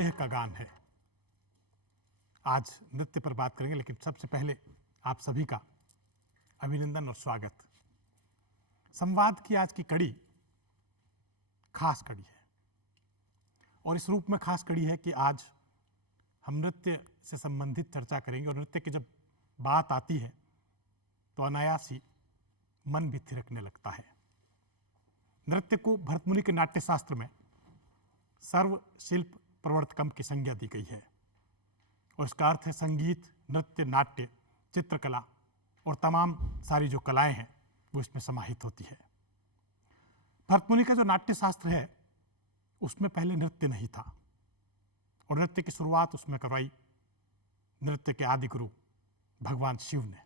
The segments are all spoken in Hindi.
देह का गान है। आज नृत्य पर बात करेंगे, लेकिन सबसे पहले आप सभी का अभिनंदन और स्वागत। संवाद की आज की कड़ी खास कड़ी है, और इस रूप में खास कड़ी है कि आज हम नृत्य से संबंधित चर्चा करेंगे। और नृत्य की जब बात आती है तो अनायास ही मन भी थिरकने लगता है। नृत्य को भरतमुनि के नाट्य शास्त्र में सर्व शिल्प प्रवर्तकम की संज्ञा दी गई है, और इसका अर्थ है संगीत, नृत्य, नाट्य, चित्रकला और तमाम सारी जो कलाएं हैं वो इसमें समाहित होती है। भरतमुनि का जो नाट्य शास्त्र है उसमें पहले नृत्य नहीं था, और नृत्य की शुरुआत उसमें करवाई नृत्य के आदि गुरु भगवान शिव ने।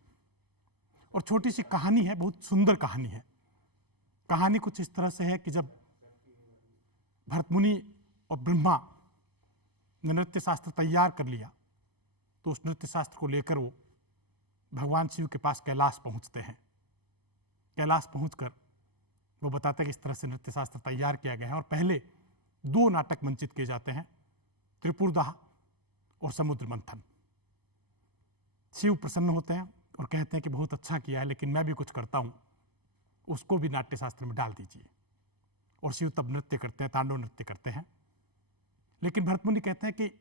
और छोटी सी कहानी है, बहुत सुंदर कहानी है। कहानी कुछ इस तरह से है कि जब भरतमुनि और ब्रह्मा ने नृत्य शास्त्र तैयार कर लिया तो उस नृत्य शास्त्र को लेकर वो भगवान शिव के पास कैलाश पहुंचते हैं। कैलाश पहुंचकर वो बताते हैं कि इस तरह से नृत्य शास्त्र तैयार किया गया है, और पहले 2 नाटक मंचित किए जाते हैं, त्रिपुरदाह और समुद्र मंथन। शिव प्रसन्न होते हैं और कहते हैं कि बहुत अच्छा किया है, लेकिन मैं भी कुछ करता हूं, उसको भी नाट्य शास्त्र में डाल दीजिए। और शिव तब नृत्य करते हैं, तांडव नृत्य करते हैं। लेकिन भरतमुनि कहते हैं कि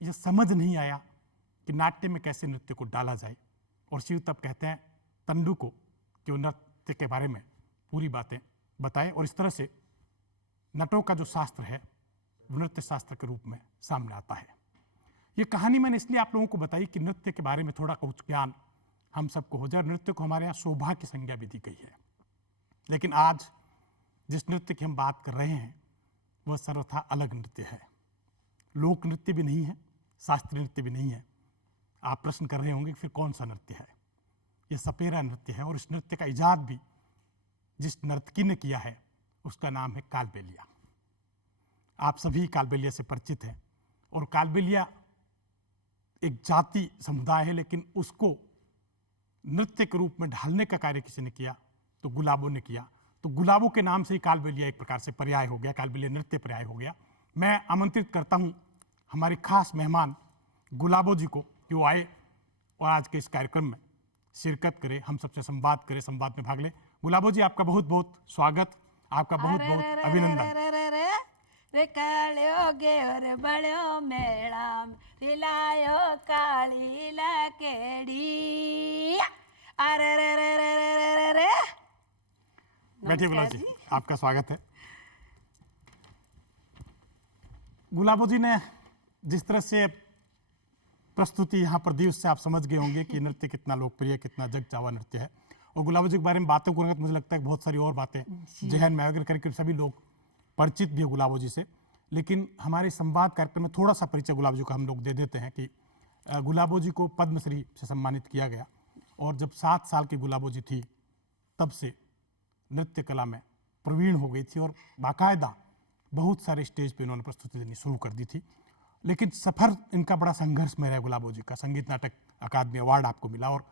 यह समझ नहीं आया कि नाट्य में कैसे नृत्य को डाला जाए। और शिव तब कहते हैं तंडु को कि वो नृत्य के बारे में पूरी बातें बताए, और इस तरह से नटों का जो शास्त्र है वो नृत्य शास्त्र के रूप में सामने आता है। ये कहानी मैंने इसलिए आप लोगों को बताई कि नृत्य के बारे में थोड़ा कुछ ज्ञान हम सबको हो जाए। नृत्य को हमारे यहाँ शोभा की संज्ञा भी दी गई है, लेकिन आज जिस नृत्य की हम बात कर रहे हैं वह सर्वथा अलग नृत्य है। लोक नृत्य भी नहीं है, शास्त्रीय नृत्य भी नहीं है। आप प्रश्न कर रहे होंगे कि फिर कौन सा नृत्य है? यह सपेरा नृत्य है, और इस नृत्य का इजाद भी जिस नर्तकी ने किया है उसका नाम है कालबेलिया। आप सभी कालबेलिया से परिचित हैं, और कालबेलिया एक जाति समुदाय है, लेकिन उसको नृत्य के रूप में ढालने का कार्य किसी ने किया तो गुलाबों ने किया। तो गुलाबों के नाम से ही कालबेलिया एक प्रकार से पर्याय हो गया, कालबेलिया नृत्य पर्याय हो गया। मैं आमंत्रित करता हूं हमारे खास मेहमान गुलाबो जी को कि वो आए और आज के इस कार्यक्रम में शिरकत करे, हम सबसे संवाद करे, संवाद में भाग ले। गुलाबो जी, आपका बहुत बहुत स्वागत, आपका बहुत बहुत अभिनंदन। रे कालियो गे और बड़ो मेला रिलायो काली लकेड़ी। अरे रे रे रे रे रे रे रे। बैठिए गुलाबो जी, आपका स्वागत है। गुलाबो जी ने जिस तरह से प्रस्तुति यहाँ पर दी उससे आप समझ गए होंगे कि नृत्य कितना लोकप्रिय, कितना जग जावा नृत्य है। और गुलाबो जी के बारे में बातें करेंगे तो मुझे लगता है कि बहुत सारी और बातें जहन में आएगी, करके सभी लोग परिचित भी है गुलाबो जी से। लेकिन हमारे संवाद कार्यक्रम में थोड़ा सा परिचय गुलाबो जी को हम लोग दे देते हैं कि गुलाबो जी को पद्मश्री से सम्मानित किया गया, और जब 7 साल की गुलाबो जी थी तब से नृत्य कला में प्रवीण हो गई थी, और बाकायदा बहुत सारे स्टेज पे इन्होंने प्रस्तुति देनी शुरू कर दी थी। लेकिन सफ़र इनका बड़ा संघर्ष में रहा गुलाबो जी का। संगीत नाटक अकादमी अवार्ड आपको मिला, और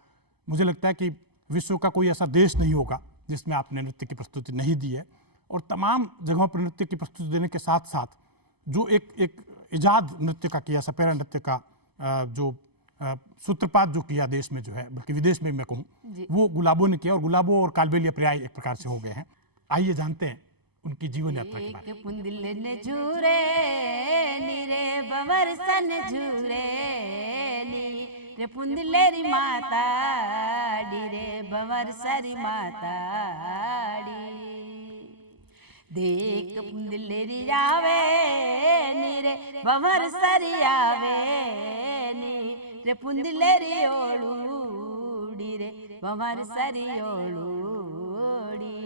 मुझे लगता है कि विश्व का कोई ऐसा देश नहीं होगा जिसमें आपने नृत्य की प्रस्तुति नहीं दी है। और तमाम जगहों पर नृत्य की प्रस्तुति देने के साथ साथ जो एक इजाद नृत्य का किया, सपेरा नृत्य का जो सूत्रपात जो किया देश में, जो है बल्कि विदेश में मैं कहूँ, वो गुलाबो ने किया। और गुलाबो और कालबेलिया पर्याय एक प्रकार से हो गए हैं। आइए जानते हैं उनकी जीवन यात्रा के बारे में। पुंदिल ने झूरे नीरे बवर सन झूरे नी रे पुंदिलेरी माता डी बवर सरी माता डी। देख पुंदिलेरी आवे नीरे बवर सरी आवे नी रे पुंदिलेरी ओळूडी रे बवर सरी ओळूडी।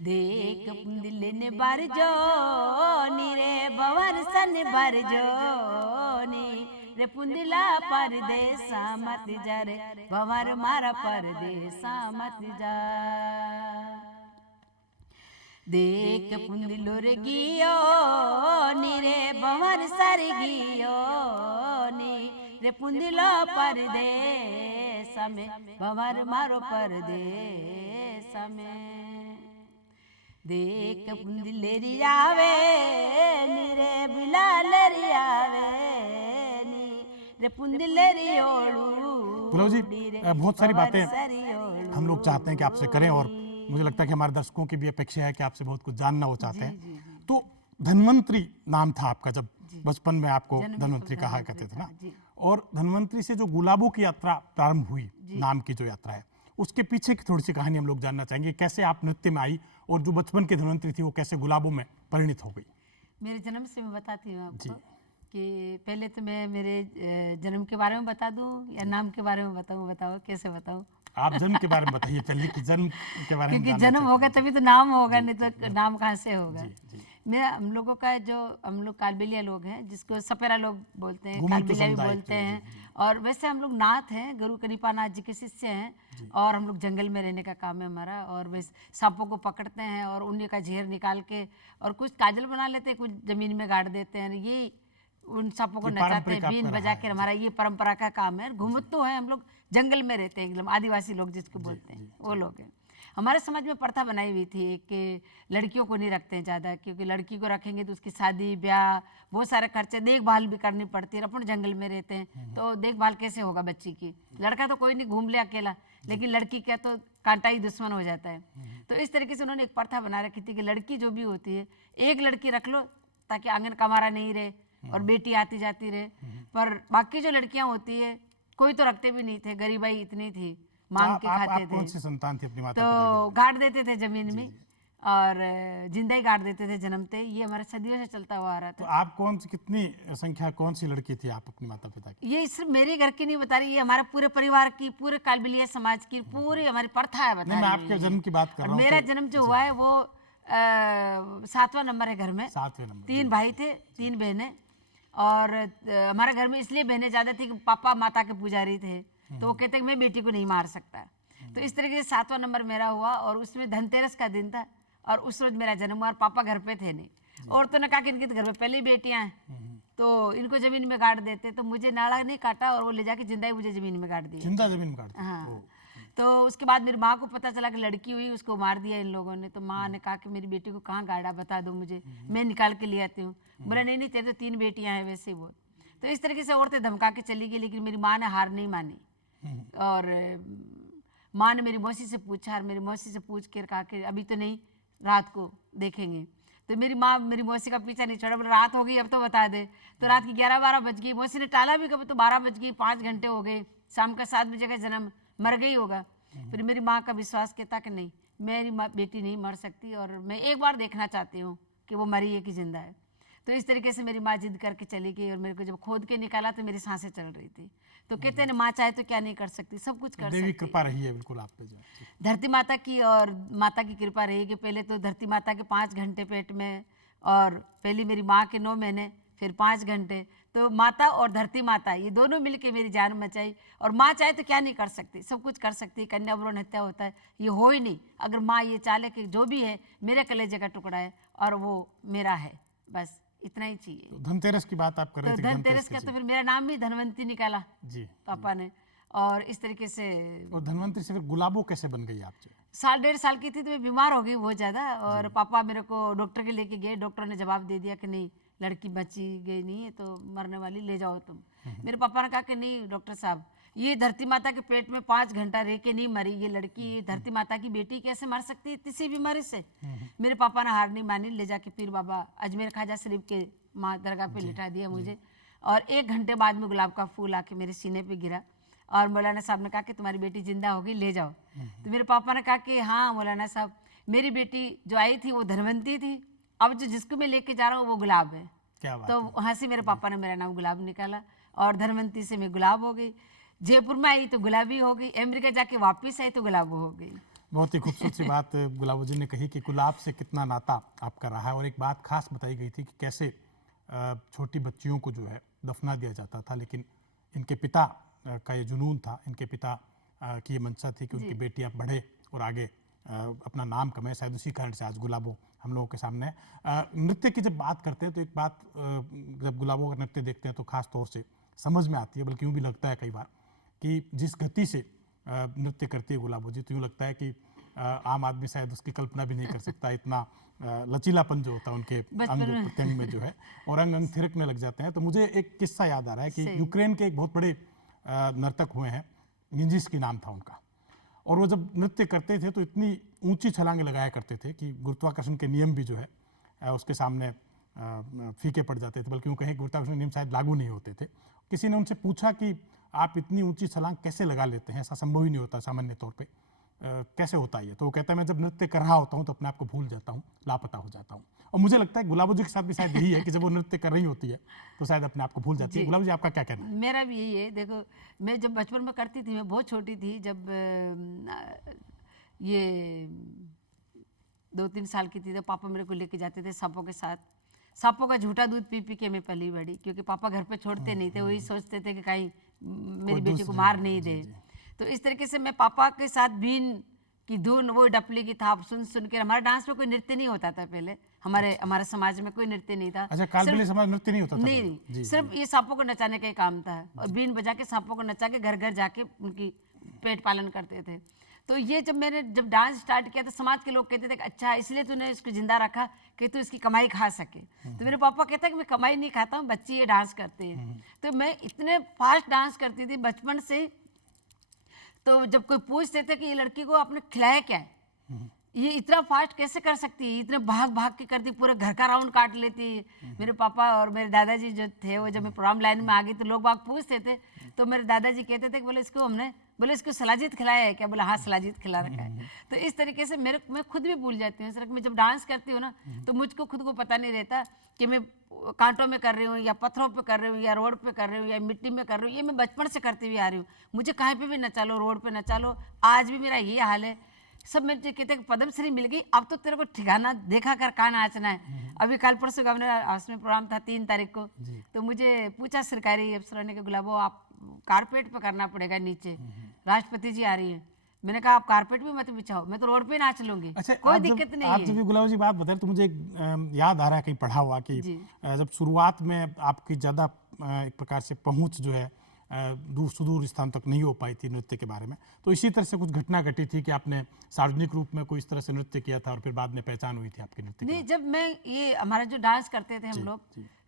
देख पुंदिल ने बरजो नी रे बवर सन बरजो नी रे पुंदिला परदेसा मत जा रे बवर मारा परदेसा मत जा। देख पुंदिलो रे गियो नी रे बवर सर गियो नी रे पुंदिलो परदेसा में बवर मारो परदेसा में। देख पुंदिलेरी आवे नी रे बिलालेरी आवे नी रे पुंदिलेरी ओळू गुलाब जी, बहुत सारी बातें हम लोग चाहते हैं कि आपसे करें और मुझे लगता है कि हमारे दर्शकों की भी अपेक्षा है कि आपसे बहुत कुछ जानना वो चाहते हैं। तो धन्वंतरी नाम था आपका, जब बचपन में आपको धन्वंतरी कहा करते थे ना, और धन्वंतरी से जो गुलाबों की यात्रा प्रारंभ हुई, नाम की जो यात्रा है, उसके पीछे की थोड़ी सी कहानी हम लोग जानना चाहेंगे। कैसे आप नृत्य में आई और जो बचपन की धन्वंतरी थी वो कैसे गुलाबों में परिणित हो गई? मेरे जन्म से मैं बताती हूँ आपको कि पहले तो मैं मेरे जन्म के बारे में बता दूं या नाम के बारे में बताऊं? बताओ कैसे बताऊं? आप जन्म के बारे में बताइए पहले कि जन्म के बारे में। क्योंकि जन्म होगा तभी तो नाम होगा, नहीं तो नाम कहाँ से होगा। मेरा हम लोगों का जो हम लोग कालबेलिया लोग हैं, जिसको सपेरा लोग बोलते हैं, कालबेलिया भी बोलते हैं, और वैसे हम लोग नाथ हैं, गुरु कनिपा नाथ जी के शिष्य हैं, और हम लोग जंगल में रहने का काम है हमारा, और वैसे सांपों को पकड़ते हैं और उन्हीं का झेर निकाल के और कुछ काजल बना लेते हैं, कुछ जमीन में गाड़ देते हैं, ये उन सांपों को नचाते हैं बीन बजा कर। हमारा ये परंपरा का काम है। घूमत तो है, हम लोग जंगल में रहते हैं, एकदम आदिवासी लोग जिसको बोलते हैं वो लोग हैं। हमारे समाज में प्रथा बनाई हुई थी कि लड़कियों को नहीं रखते हैं ज़्यादा, क्योंकि लड़की को रखेंगे तो उसकी शादी ब्याह बहुत सारे खर्चे, देखभाल भी करनी पड़ती है। अपन जंगल में रहते हैं तो देखभाल कैसे होगा बच्ची की? लड़का तो कोई नहीं, घूम ले अकेला, लेकिन लड़की का तो कांटा ही दुश्मन हो जाता है। तो इस तरीके से उन्होंने एक प्रथा बना रखी थी कि लड़की जो भी होती है, एक लड़की रख लो ताकि आंगन कमारा नहीं रहे और बेटी आती जाती रहे। पर बाकी जो लड़कियां होती है कोई तो रखते भी नहीं थे, गरीबाई इतनी थी, मांग के खाते थे। कौन सी संतान थी अपनी माता तो गाड़ देते थे जमीन में और जिंदा ही गाड़ देते थे जन्मते। ये हमारे सदियों से चलता हुआ आ रहा था। तो आप कौन सी, कितनी संख्या, कौन सी लड़की थी आप अपने माता पिता की? ये सिर्फ मेरे घर की नहीं बता रही, ये हमारे पूरे परिवार की, पूरे कालबेलिया समाज की पूरी हमारी प्रथा है बता रही। मैं आपके जन्म की बात कर रहा हूँ। मेरा जन्म जो हुआ है वो 7वां नंबर है घर में। 7वें नंबर। 3 भाई थे, 3 बहनें, और हमारे घर में इसलिए बहनें ज़्यादा थी कि पापा माता के पुजारी थे, तो वो कहते हैं मैं बेटी को नहीं मार सकता। तो इस तरीके से 7वां नंबर मेरा हुआ, और उसमें धनतेरस का दिन था और उस रोज मेरा जन्म हुआ, और पापा घर पे थे नहीं। औरतों ने कहा कि इनके घर में पहले ही बेटियां हैं तो इनको जमीन में गाड़ देते। तो मुझे नाड़ा नहीं काटा और वो ले जाके जिंदा ही मुझे जमीन में गाड़ दिया। जिंदा जमीन में गाड़ दिया? हाँ। तो उसके बाद मेरी माँ को पता चला कि लड़की हुई, उसको मार दिया इन लोगों ने। तो माँ ने कहा कि मेरी बेटी को कहाँ गाड़ा, बता दो मुझे, मैं निकाल के ले आती हूँ। बोला नहीं नहीं, तेरे तो 3 बेटियां हैं वैसे बोल। तो इस तरीके से औरतें धमका के चली गई, लेकिन मेरी माँ ने हार नहीं मानी। और माँ ने मेरी मौसी से पूछा, और मेरी मौसी से पूछ कर कहा कि अभी तो नहीं, रात को देखेंगे। तो मेरी माँ मेरी मौसी का पीछा नहीं छोड़ा, बोला रात हो गई अब तो बता दे। तो रात की 11-12 बज गई। मौसी ने टाला भी कभी तो 12 बज गई, 5 घंटे हो गए, शाम का 7 बजे का जन्म, मर गई होगा। फिर मेरी माँ का विश्वास कहता कि नहीं, मेरी बेटी नहीं मर सकती और मैं एक बार देखना चाहती हूँ कि वो मरी है कि जिंदा है। तो इस तरीके से मेरी माँ जिद करके चली गई, और मेरे को जब खोद के निकाला तो मेरी सांसें चल रही थी। तो कहते हैं माँ चाहे तो क्या नहीं कर सकती, सब कुछ कर सकती। देवी कृपा रही है बिल्कुल आप पे जो। धरती माता की और माता की कृपा रही कि पहले तो धरती माता के 5 घंटे पेट में, और पहली मेरी माँ के 9 महीने, फिर 5 घंटे। तो माता और धरती माता ये दोनों मिलके मेरी जान बचाई। और माँ चाहे तो क्या नहीं कर सकती, सब कुछ कर सकती है। कन्या भ्रूण हत्या होता है, ये हो ही नहीं अगर माँ ये चाले कि जो भी है मेरे कलेजे का टुकड़ा है और वो मेरा है, बस इतना ही चाहिए। तो धनतेरस की बात आप कर रहे थे। धनतेरस का तो फिर मेरा नाम भी धनवंती निकाला जी पापा ने, और इस तरीके से। और धनवंतरी से फिर गुलाबो कैसे बन गई आपसे? 1.5 साल की थी तो मैं बीमार हो गई बहुत ज़्यादा, और पापा मेरे को डॉक्टर के लेके गए। डॉक्टर ने जवाब दे दिया कि नहीं, लड़की बची गई नहीं है तो मरने वाली, ले जाओ तुम। मेरे पापा ने कहा कि नहीं डॉक्टर साहब, ये धरती माता के पेट में 5 घंटा रह के नहीं मरी ये लड़की, धरती माता की बेटी कैसे मर सकती है किसी बीमारी से? मेरे पापा ने हार नहीं मानी, ले जाके पीर बाबा अजमेर ख्वाजा शरीफ के माँ दरगाह पे लिटा दिया मुझे। और 1 घंटे बाद में गुलाब का फूल आके मेरे सीने पे गिरा, और मौलाना साहब ने कहा कि तुम्हारी बेटी जिंदा होगी, ले जाओ। तो मेरे पापा ने कहा कि हाँ मौलाना साहब, मेरी बेटी जो आई थी वो धनवंती थी, अब जो जिसको मैं लेके जा रहा हूँ वो गुलाब है। क्या बात तो वहाँ से मेरे पापा ने मेरा नाम गुलाब निकाला, और धनवंती से मैं गुलाब हो गई। जयपुर में आई तो गुलाबी हो गई, अमेरिका जाके वापस आई तो गुलाब हो गई। बहुत ही खूबसूरत सी बात गुलाबो जी ने कही कि गुलाब से कितना नाता आपका रहा है। और एक बात खास बताई गई थी कि कैसे छोटी बच्चियों को जो है दफना दिया जाता था, लेकिन इनके पिता का ये जुनून था, इनके पिता की ये मंशा थी कि उनकी बेटी अब बढ़े और आगे अपना नाम कमाए। शायद उसी कारण से आज गुलाबो हम लोगों के सामने है। नृत्य की जब बात करते हैं तो एक बात जब गुलाबो का नृत्य देखते हैं तो खास तौर से समझ में आती है, बल्कि यूँ भी लगता है कई बार कि जिस गति से नृत्य करती है गुलाबो जी, तो यूँ लगता है कि आम आदमी शायद उसकी कल्पना भी नहीं कर सकता, इतना लचीलापन जो होता है उनके अंग प्रत्यंग में जो है, और अंग अंग थिरकने लग जाते हैं। तो मुझे एक किस्सा याद आ रहा है कि यूक्रेन के एक बहुत बड़े नर्तक हुए हैं, निंजिस्की नाम था उनका, और वो जब नृत्य करते थे तो इतनी ऊंची छलांगे लगाया करते थे कि गुरुत्वाकर्षण के नियम भी जो है उसके सामने फीके पड़ जाते थे, बल्कि वो कहें गुरुत्वाकर्षण के नियम शायद लागू नहीं होते थे। किसी ने उनसे पूछा कि आप इतनी ऊंची छलांग कैसे लगा लेते हैं, ऐसा संभव ही नहीं होता सामान्य तौर पे, कैसे होता है ये? तो वो कहता है मैं जब नृत्य कर रहा होता हूँ तो अपने आप को भूल जाता हूँ, लापता हो जाता हूँ। और मुझे लगता है गुलाबो जी के साथ भी शायद यही है कि जब वो नृत्य कर रही होती है तो शायद अपने आप को भूल जाती है। गुलाबो जी, आपका क्या कहना है? मेरा भी यही है। देखो, मैं जब बचपन में करती थी, मैं बहुत छोटी थी, जब ये 2-3 साल की थी, तो पापा मेरे को लेके जाते थे सांपों के साथ। सांपों का झूठा दूध पी पी के मैं पली बड़ी, क्योंकि पापा घर पे छोड़ते नहीं थे, वही सोचते थे कि कहीं मेरी बेटी को मार नहीं दे। तो इस तरीके से मैं पापा के साथ बीन की धुन, वो डपली की थाप सुन सुन के, हमारे डांस में कोई नृत्य नहीं होता था पहले, हमारे समाज में कोई नृत्य नहीं था। अच्छा, कालबेली समाज नृत्य नहीं होता था? नहीं, सिर्फ ये सांपों को नचाने का ही काम था, और बीन बजा के सांपों को नचा के घर घर जाके उनकी पेट पालन करते थे। तो ये जब डांस स्टार्ट किया तो समाज के लोग कहते थे कि अच्छा, इसलिए तूने इसको जिंदा रखा कि तू इसकी कमाई खा सके। तो मेरे पापा कहते हैं कि मैं कमाई नहीं खाता हूँ, बच्चे ये डांस करते हैं। तो मैं इतने फास्ट डांस करती थी बचपन से। तो जब कोई पूछते थे कि ये लड़की को आपने खिलाया क्या है, ये इतना फास्ट कैसे कर सकती है, इतने भाग भाग के करती, पूरे घर का राउंड काट लेती है। मेरे पापा और मेरे दादाजी जो थे, वो जब मैं प्रोग्राम लाइन में आ गई तो लोग बाग पूछते थे, तो मेरे दादाजी कहते थे कि बोले इसको सलाजीत खिलाया है क्या? बोला हाँ, सलाजीत खिला रखा है। तो इस तरीके से मैं खुद भी भूल जाती हूँ। सर, मैं जब डांस करती हूँ ना तो मुझको खुद को पता नहीं रहता कि मैं कांटों में कर रही हूँ या पत्थरों पे कर रही हूँ या रोड पे कर रही हूँ या मिट्टी में कर रही हूँ। ये मैं बचपन से करती हुई आ रही हूँ। मुझे कहीं पे भी नचा लो, रोड पे नचा लो, आज भी मेरा ये हाल है। सब मुझे कहते हैं पद्मश्री मिल गई, अब तो तेरे को ठिकाना देखा कर कहाँ नाचना है। अभी कल परसों गवर्नर हाउस में प्रोग्राम था 3 तारीख को, तो मुझे पूछा सरकारी अफसरों ने कि गुलाबो आप कारपेट पे करना पड़ेगा नीचे, राष्ट्रपति जी आ रही है। मैंने कहा आप कारपेट भी मत बिछाओ, मैं तो रोड पे नाच लूंगी। अच्छा, कोई दिक्कत नहीं आप है। जब गुलाबो जी बात बताए तो मुझे याद आ रहा है, कहीं पढ़ा हुआ कि जब शुरुआत में आपकी ज़्यादा एक प्रकार से पहुंच जो है दूर सुदूर स्थान तक नहीं हो पाई थी नृत्य के बारे में, तो इसी तरह से कुछ घटना घटी थी कि आपने सार्वजनिक रूप में कोई इस तरह से नृत्य किया था और फिर बाद में पहचान हुई थी आपके नृत्य? नहीं, जब मैं ये हमारा जो डांस करते थे हम लोग,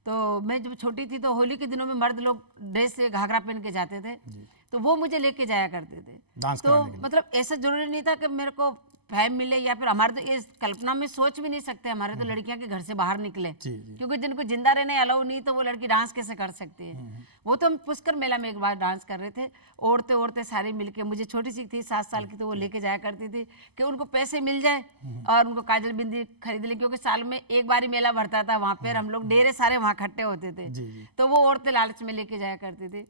तो मैं जब छोटी थी तो होली के दिनों में मर्द लोग ड्रेस से घाघरा पहन के जाते थे, तो वो मुझे लेके जाया करते थे डांस तो मतलब ऐसा जरूरी नहीं था कि मेरे को फैम मिले, या फिर हमारे तो इस कल्पना में सोच भी नहीं सकते हमारे तो लड़कियां के घर से बाहर निकले, क्योंकि जिनको जिंदा रहने अलाउ नहीं तो वो लड़की डांस कैसे कर सकती है। वो तो हम पुष्कर मेला में एक बार डांस कर रहे थे, औरतें औरतें सारी मिलके, मुझे छोटी सी थी 7 साल की, तो वो लेके जाया करती थी कि उनको पैसे मिल जाए और उनको काजल बिंदी खरीद ले, क्योंकि साल में एक बार ही मेला भरता था वहाँ पर, हम लोग डेरे सारे वहाँ इकट्ठे होते थे, तो वो औरतें लालच में लेके जाया करती थी।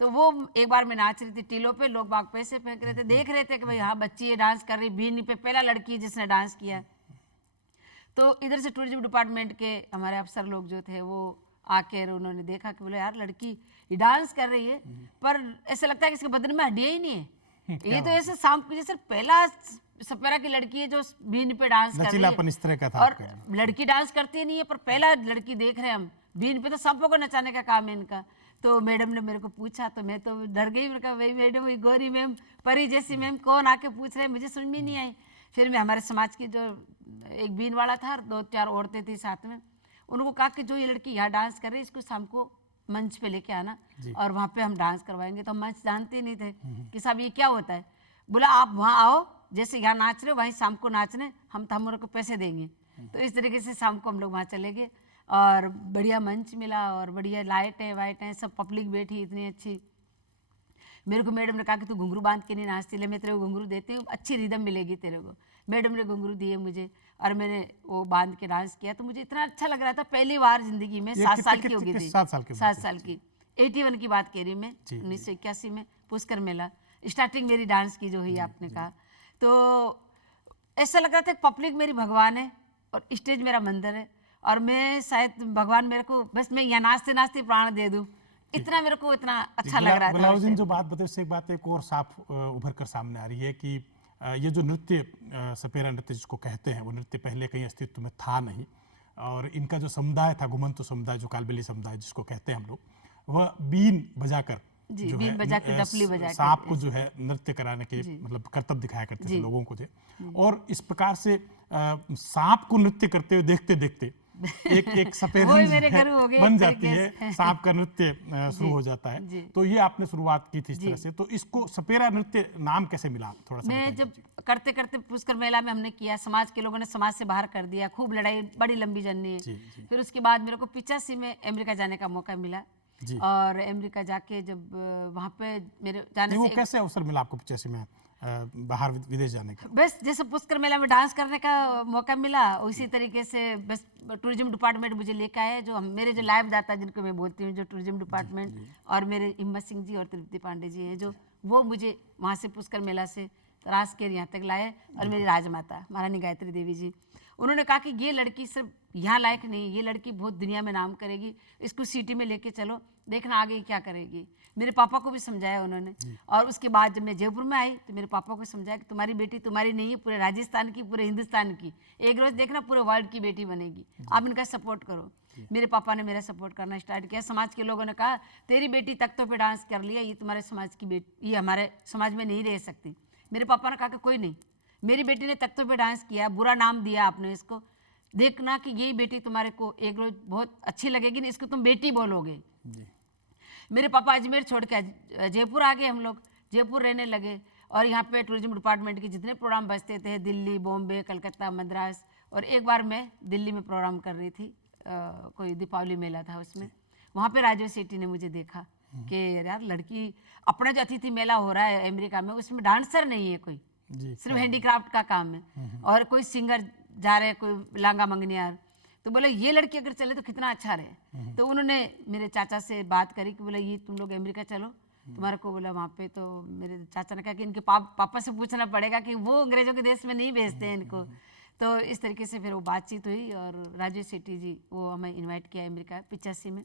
तो वो एक बार मैं नाच रही थी टीलों पे, लोग बाग पैसे फेंक रहे थे, देख रहे थे कि भाई हाँ बच्ची ये डांस कर रही, बीनी पे पहला लड़की है जिसने डांस किया। तो इधर से टूरिज्म डिपार्टमेंट के हमारे अफसर लोग जो थे वो आके उन्होंने देखा कि बोले यार लड़की ये डांस कर रही है, पर ऐसा लगता है कि इसके बदन में हड्डियां ही नहीं है, ये तो ऐसे शाम को जैसे पहला सपेरा की लड़की है जो बीन पे डांस कर रही है, इस तरह का था, और लड़की डांस करती नहीं है, पर पहला लड़की देख रहे हैं हम बीन पे, तो सांपों को नचाने का काम है इनका। तो मैडम ने मेरे को पूछा तो मैं तो डर गई, मैंने कहा भाई मैडम वही गौरी मैम, परी जैसी मैम कौन आके पूछ रहे, मुझे समझ में नहीं आई। फिर मैं हमारे समाज की जो एक बीन वाला था, 2-4 औरतें थी साथ में, उनको कहा कि जो ये लड़की यहाँ डांस कर रही है इसको शाम को मंच पे लेके आना और वहाँ पे हम डांस करवाएंगे। तो हम मंच जानते नहीं थे कि साहब ये क्या होता है। बोला आप वहाँ आओ, जैसे यहाँ नाच रहे हो वहीं शाम को नाचने, हम को पैसे देंगे। तो इस तरीके से शाम को हम लोग वहाँ चले गए और बढ़िया मंच मिला और बढ़िया लाइटें वाइटें सब, पब्लिक बैठी इतनी अच्छी। मेरे को मैडम ने कहा कि तू घुंघरू बांध के नहीं नाचती, ले मैं तेरे को घुंघरू देती हूँ, अच्छी रिदम मिलेगी तेरे को। मैडम ने घुंघरू दिए मुझे और मैंने वो बांध के डांस किया, तो मुझे इतना अच्छा लग रहा था। पहली बार जिंदगी में 7 साल की हो गई थी, 7 साल की, 81 की बात कह रही मैं, 1981 में पुष्कर मेला स्टार्टिंग मेरी डांस की जो हुई आपने कहा। तो ऐसा लग रहा था पब्लिक मेरी भगवान है और स्टेज मेरा मंदिर है, और मैं शायद भगवान मेरे को बस मैं यहाँ नाचते नाचते प्राण दे दूं, इतना मेरे को इतना अच्छा लग रहा था। गुलाबो जी जो बात बताई उससे एक बात एक और साफ उभर कर सामने आ रही है कि ये जो नृत्य सपेरा नृत्य जिसको कहते हैं, वो नृत्य पहले कहीं अस्तित्व में था नहीं, और इनका जो समुदाय था घुमंतु समुदाय, जो कालबेली समुदाय जिसको कहते हैं हम लोग, वह बीन बजाकर जी, जो बीन है बजा के, डफली बजा के, सांप को जो है नृत्य कराने के मतलब करतब दिखाया करते थे लोगों को और इस प्रकार से सांप को नृत्य करते हुए देखते देखते एक सफेद बन जाती है, सांप का नृत्य शुरू हो जाता है। तो ये आपने शुरुआत की थी इस तरह से, तो इसको सपेरा नृत्य नाम कैसे मिला, थोड़ा सा मैं जब करते करते पुष्कर मेला में हमने किया, समाज के लोगों ने समाज से बाहर कर दिया, खूब लड़ाई, बड़ी लंबी जर्नी। फिर उसके बाद मेरे को 85 में अमेरिका जाने का मौका मिला और अमेरिका जाके जब वहाँ पे मेरे जाने से कैसे अवसर मिला आपको 85 में बाहर विदेश जाने का? बस जैसे पुष्कर मेला में डांस करने का मौका मिला उसी तरीके से बस टूरिज्म डिपार्टमेंट मुझे लेकर आए, जो मेरे जो लाइव दाता जिनको मैं बोलती हूँ, जो टूरिज्म डिपार्टमेंट और मेरे हिम्मत सिंह जी और तृप्ति पांडे जी हैं, जो वो मुझे वहाँ से पुष्कर मेला से तराश के यहाँ तक लाए। और मेरी राजमाता महारानी गायत्री देवी जी, उन्होंने कहा कि ये लड़की सिर्फ यहाँ लायक नहीं, ये लड़की बहुत दुनिया में नाम करेगी, इसको सिटी में लेके चलो, देखना आगे क्या करेगी। मेरे पापा को भी समझाया उन्होंने। और उसके बाद जब मैं जयपुर में आई तो मेरे पापा को समझाया कि तुम्हारी बेटी तुम्हारी नहीं है, पूरे राजस्थान की, पूरे हिंदुस्तान की, एक रोज देखना पूरे वर्ल्ड की बेटी बनेगी, आप इनका सपोर्ट करो। मेरे पापा ने मेरा सपोर्ट करना स्टार्ट किया। समाज के लोगों ने कहा तेरी बेटी तख्तों पे डांस कर लिया, ये तुम्हारे समाज की बेटी, ये हमारे समाज में नहीं रह सकती। मेरे पापा ने कहा कि कोई नहीं, मेरी बेटी ने तख्तों पे डांस किया, बुरा नाम दिया आपने इसको, देखना कि यही बेटी तुम्हारे को एक रोज बहुत अच्छी लगेगी ना, इसको तुम बेटी बोलोगे। मेरे पापा अजमेर छोड़ के जयपुर आ गए, हम लोग जयपुर रहने लगे और यहाँ पे टूरिज्म डिपार्टमेंट के जितने प्रोग्राम बजते थे, दिल्ली, बॉम्बे, कलकत्ता, मद्रास, और एक बार मैं दिल्ली में प्रोग्राम कर रही थी, कोई दीपावली मेला था उसमें, वहाँ पे राजू सेठी ने मुझे देखा कि यार लड़की, अपना जो अतिथि मेला हो रहा है अमेरिका में, उसमें डांसर नहीं है कोई, सिर्फ हैंडीक्राफ्ट का काम है, और कोई सिंगर जा रहे, कोई लांगा मंगनियार, तो बोले ये लड़की अगर चले तो कितना अच्छा रहे। तो उन्होंने मेरे चाचा से बात करी कि बोला ये तुम लोग अमेरिका चलो, तुम्हारे को बोला वहाँ पे। तो मेरे चाचा ने कहा कि इनके पापा से पूछना पड़ेगा कि वो अंग्रेजों के देश में नहीं भेजते हैं इनको। तो इस तरीके से फिर वो बातचीत हुई और राजू सेठी जी वो हमें इन्वाइट किया अमेरिका 85 में।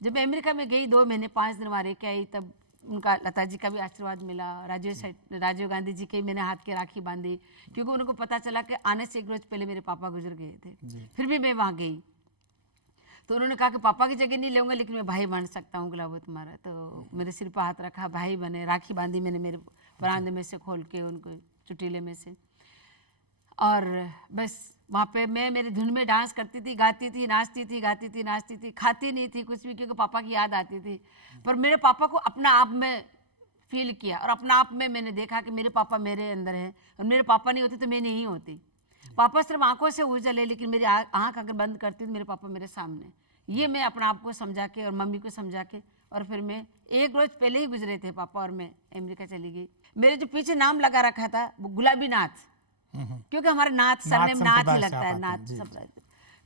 जब मैं अमेरिका में गई 2 महीने 5 दिन वहाँ रह के आई, तब उनका लता जी का भी आशीर्वाद मिला, राजीव गांधी जी के मैंने हाथ के राखी बांधी, क्योंकि उनको पता चला कि आने से एक रोज पहले मेरे पापा गुजर गए थे। फिर भी मैं वहाँ गई तो उन्होंने कहा कि पापा की जगह नहीं लूँगा, लेकिन मैं भाई बन सकता हूँ गुलाबो तुम्हारा। तो मेरे सिर पर हाथ रखा, भाई बने, राखी बांधी मैंने मेरे परांदे में से खोल के, उनको चुटीले में से, और बस वहाँ पे मैं मेरी धुन में डांस करती थी, गाती थी, नाचती थी, गाती थी, नाचती थी, खाती नहीं थी कुछ भी, क्योंकि पापा की याद आती थी। पर मेरे पापा को अपना आप में फील किया और अपना आप में मैंने देखा कि मेरे पापा मेरे अंदर हैं, और मेरे पापा नहीं होते तो मैं नहीं होती। पापा सिर्फ आंखों से उजल है, लेकिन मेरी आंख अगर बंद करती तो मेरे पापा मेरे सामने। ये मैं अपना आप को समझा के और मम्मी को समझा के, और फिर मैं एक रोज पहले ही गुजरे थे पापा और मैं अमेरिका चली गई। मेरे जो पीछे नाम लगा रखा था वो गुलाबी नाथ, क्योंकि हमारे नाथ सरनेम नाथ ही लगता है, नाथ संप्रदाय।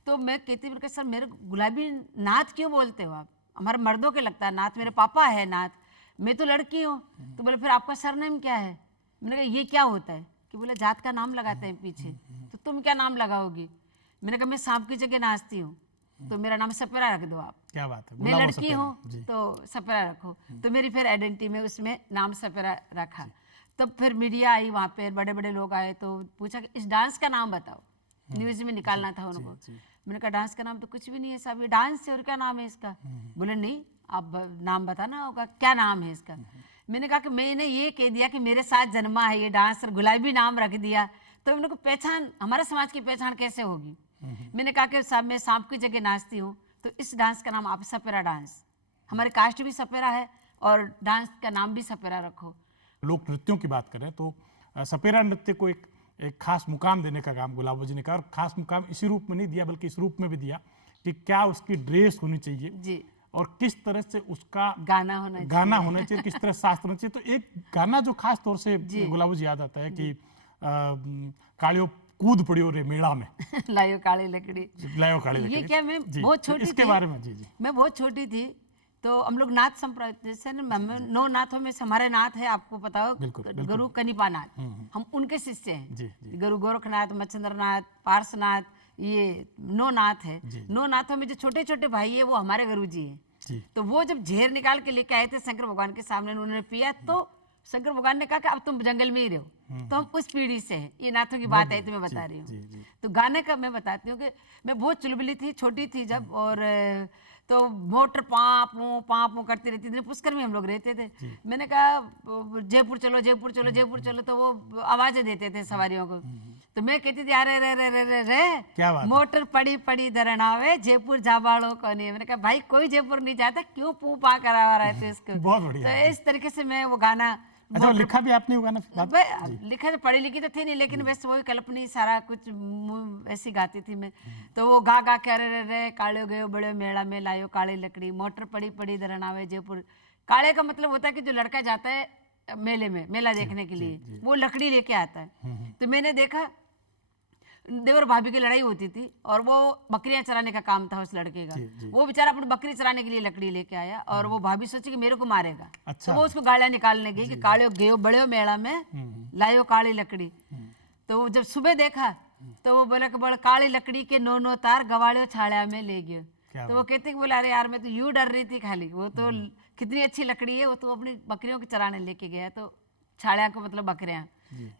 तो मैं कहती हूँ सर मेरे गुलाबी नाथ क्यों बोलते हो आप, हमारे मर्दों के लगता है नाथ, मेरे पापा है नाथ, मैं तो लड़की हूँ। तो बोले फिर आपका सरनेम क्या है? मैंने कहा ये क्या होता है? कि बोले जात का नाम लगाते हैं पीछे। तो तुम क्या नाम लगाओगी? मैंने कहा मैं सांप की जगह नाचती हूँ, तो मेरा नाम सपेरा रख दो आप। क्या बात है, मैं लड़की हूँ तो सपेरा रखो। तो मेरी फिर आइडेंटिटी में उसमें नाम सपेरा रखा। तब फिर मीडिया आई वहाँ पे, बड़े बड़े लोग आए तो पूछा कि इस डांस का नाम बताओ, न्यूज में निकालना था उनको। मैंने कहा डांस का नाम तो कुछ भी नहीं है साहब, ये डांस है और क्या नाम है इसका? बोले नहीं आप नाम बताना होगा, क्या नाम है इसका? मैंने कहा कि मैंने ये कह दिया कि मेरे साथ जन्मा है ये डांस और गुलाबी नाम रख दिया, तो उन लोग को पहचान, हमारे समाज की पहचान कैसे होगी? मैंने कहा कि साहब मैं सांप की जगह नाचती हूँ, तो इस डांस का नाम आप सपेरा डांस, हमारे कास्ट भी सपेरा है और डांस का नाम भी सपेरा रखो। लोक नृत्यों की बात करें तो सपेरा नृत्य को एक खास मुकाम देने का काम गुलाबो जी ने कहा, और खास मुकाम इसी रूप में नहीं दिया बल्कि इस रूप में भी दिया कि क्या उसकी ड्रेस होनी चाहिए जी, और किस तरह से उसका गाना होना चाहिए, किस तरह शास्त्र होना चाहिए। तो एक गाना जो खास तौर से गुलाबो जी याद आता है कि कालियो कूद पड़ियो रे मेला में लायो काली लकड़ी, लायो काली लकड़ी। ये क्या मैं बहुत छोटी इसके बारे में जी मैं बहुत छोटी थी तो हम लोग नाथ संप्रदाय जैसे नौ नाथों में से हमारे नाथ है, आपको पता हो, गुरु कनिपा नाथ, हम उनके शिष्य हैं। गुरु गोरखनाथ, मच्छिंद्र नाथ, पार्श्वनाथ, ये 9 नाथ है। 9 नाथों में जो छोटे छोटे भाई है वो हमारे गुरु जी हैं। तो वो जब झेर निकाल के लेके आए थे शंकर भगवान के सामने, उन्होंने पिया तो शंकर भगवान ने कहा कि अब तुम जंगल में ही रहो। तो हम उस पीढ़ी से हैं, ये नाथों की बात है तो मैं बता रही हूँ। तो गाने का मैं बताती हूँ कि मैं बहुत चुलबुली थी, छोटी थी जब, और तो मोटर पाँ करती रहती थी। पुष्कर में हम लोग रहते थे। मैंने कहा जयपुर चलो जयपुर चलो जयपुर चलो, तो वो आवाजें देते थे सवारियों को। तो मैं कहती थी अरे रे रे रे रे रे क्या बात है? मोटर पड़ी पड़ी दरनावे जयपुर जाबाड़ो को नहीं। मैंने कहा भाई कोई जयपुर नहीं जाता, क्यों पू पा करा रहे थे इसको। बहुत बढ़िया। तो इस तरीके से मैं वो गाना अच्छा, लिखा भी आपने वो गाना? लिखा तो पढ़ी लिखी तो थी नहीं, लेकिन वैसे वही कल्पनी सारा कुछ ऐसी गाती थी मैं। तो वो गा गा के अरे रे रे काले गयो बड़े मेला में लायो काली लकड़ी, मोटर पड़ी पड़ी दरनावे जयपुर। काले का मतलब होता है कि जो लड़का जाता है मेले में, मेला देखने के लिए, वो लकड़ी लेके आता है। तो मैंने देखा देवर भाभी की लड़ाई होती थी और वो बकरियां चराने का काम था उस लड़के का। वो बेचारा अपनी बकरी चराने के लिए लकड़ी लेके आया और वो भाभी सोची कि मेरे को मारेगा। अच्छा। तो वो उसको गालियां निकालने गई कि काले गयो बड़े मेला में लायो काली लकड़ी। तो वो जब सुबह देखा तो वो बोला कि बड़ा काली लकड़ी के नो तार गवाड़ियों छाड़िया में ले गयो। तो वो कहते कि बोला अरे यार मैं तो यूं डर रही थी खाली, वो तो कितनी अच्छी लकड़ी है, वो तो अपनी बकरियों को चराने लेके गया। तो छाड़िया को मतलब बकरियां।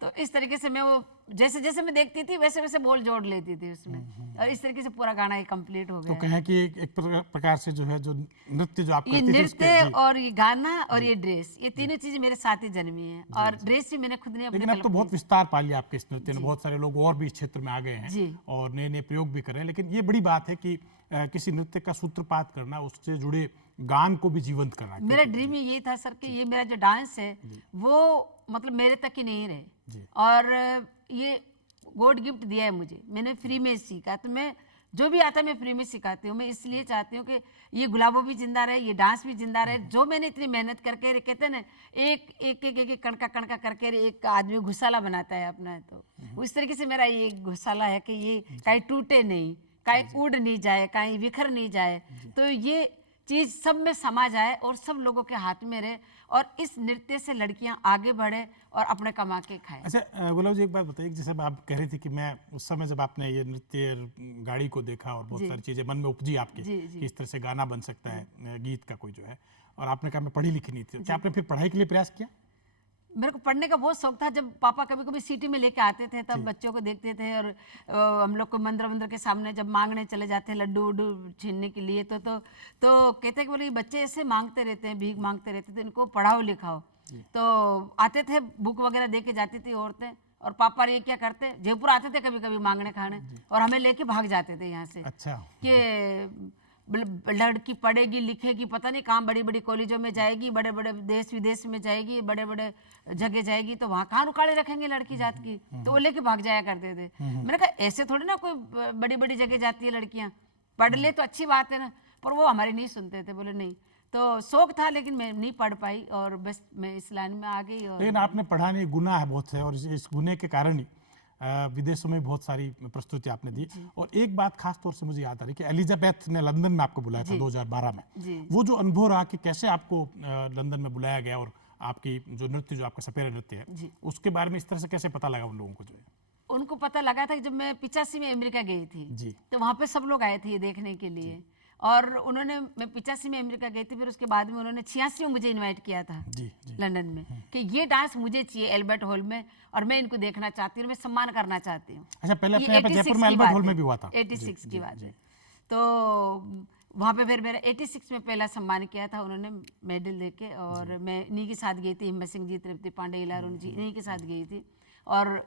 तो इस तरीके से मैं वो जैसे जैसे मैं देखती थी वैसे वैसे बोल जोड़ लेती थी उसमें, और इस तरीके से पूरा गाना कंप्लीट हो गया। तो कहें कि एक प्रकार से जो है जो नृत्य जो आप ये करती थी नृत्य और ये गाना और ये ड्रेस, ये तीनों चीजें मेरे साथ ही जन्मी है। और ड्रेस भी मैंने खुद ने अपने। लेकिन अब तो बहुत विस्तार पा लिया आपके इस नृत्य ने, बहुत सारे लोग और भी इस क्षेत्र में आ गए हैं और नए नए प्रयोग भी कर रहे हैं। लेकिन ये बड़ी बात है कि किसी नृत्य का सूत्रपात करना, उससे जुड़े गान को भी जीवंत करना। मेरा ड्रीम ये था सर कि ये मेरा जो डांस है वो मतलब मेरे तक ही नहीं रहे, और ये गॉड गिफ्ट दिया है मुझे, मैंने फ्री में सीखा। तो मैं जो भी आता है मैं फ्री में सिखाती हूँ। मैं इसलिए चाहती हूँ कि ये गुलाबो भी जिंदा रहे, ये डांस भी जिंदा रहे। जो मैंने इतनी मेहनत करके, कहते हैं ना एक एक एक एक कणका कणका करके एक आदमी घुसाला बनाता है अपना, तो उस तरीके से मेरा ये घुसाला है कि ये कहीं टूटे नहीं, कहीं उड़ नहीं जाए, कहीं बिखर नहीं जाए। तो ये चीज सब में समा जाए और सब लोगों के हाथ में रहे, और इस नृत्य से लड़कियां आगे बढ़े और अपने कमा के खाएं। अच्छा गुलाब जी, एक बात बताइए, जैसे आप कह रही थी कि मैं उस समय जब आपने ये नृत्य गाड़ी को देखा और बहुत सारी चीजें मन में उपजी आपके कि इस तरह से गाना बन सकता है, गीत का कोई जो है, और आपने कहा मैं पढ़ी लिखी नहीं थी, क्या आपने फिर पढ़ाई के लिए प्रयास किया? मेरे को पढ़ने का बहुत शौक था। जब पापा कभी कभी सिटी में लेके आते थे तब बच्चों को देखते थे, और हम लोग को मंदिर के सामने जब मांगने चले जाते हैं लड्डू उड्डू छीनने के लिए, तो कहते कि बोले बच्चे ऐसे मांगते रहते हैं, भीख मांगते रहते थे, इनको पढ़ाओ लिखाओ। तो आते थे, बुक वगैरह दे के जाती थी औरतें, और पापा ये क्या करते, जयपुर आते थे कभी कभी मांगने खाने, और हमें लेके भाग जाते थे यहाँ से। अच्छा। कि लड़की पढ़ेगी लिखेगी, पता नहीं कहाँ बड़ी बड़ी कॉलेजों में जाएगी, बड़े बड़े देश विदेश में जाएगी, बड़े बड़े जगह जाएगी, तो वहाँ कहाँ रुकाड़े रखेंगे लड़की जात की। तो वो लेके भाग जाया करते थे। मैंने कहा ऐसे थोड़ी ना कोई बड़ी बड़ी जगह जाती है लड़कियाँ, पढ़ ले तो अच्छी बात है ना, पर वो हमारे नहीं सुनते थे, बोले नहीं। तो शौक था लेकिन मैं नहीं पढ़ पाई, और बस मैं इस लाइन में आ गई। और लेकिन आपने पढ़ा नहीं, गुनाह है बहुत है, और इस गुनाह के कारण ही विदेशों में बहुत सारी प्रस्तुति आपने दी। और एक बात खास तौर से मुझे याद आ रही कि एलिजाबेथ ने लंदन में आपको बुलाया था 2012 में। वो जो अनुभव रहा कि कैसे आपको लंदन में बुलाया गया, और आपकी जो नृत्य, जो आपका सपेरा नृत्य है, उसके बारे में इस तरह से कैसे पता लगा उन लोगों को? जो है उनको पता लगा था कि जब मैं 85 में अमेरिका गई थी, तो वहाँ पे सब लोग आए थे ये देखने के लिए, और उन्होंने, मैं 85 में अमेरिका गई थी, फिर उसके बाद में उन्होंने 86 में मुझे इनवाइट किया था लंदन में कि ये डांस मुझे चाहिए एल्बर्ट हॉल में, और मैं इनको देखना चाहती हूँ, मैं सम्मान करना चाहती हूँ। अच्छा, पहले अपने यहाँ पे जयपुर में एल्बर्ट हॉल में भी हुआ था? 86 की बात है। तो वहाँ पे फिर मेरा 86 में पहला सम्मान किया था उन्होंने, मेडल देके, और मैं इन्हीं के साथ गई थी, हिम्मत सिंह जी, तृप्ति पांडे, इलारुण जी, इन्हीं के साथ गई थी, और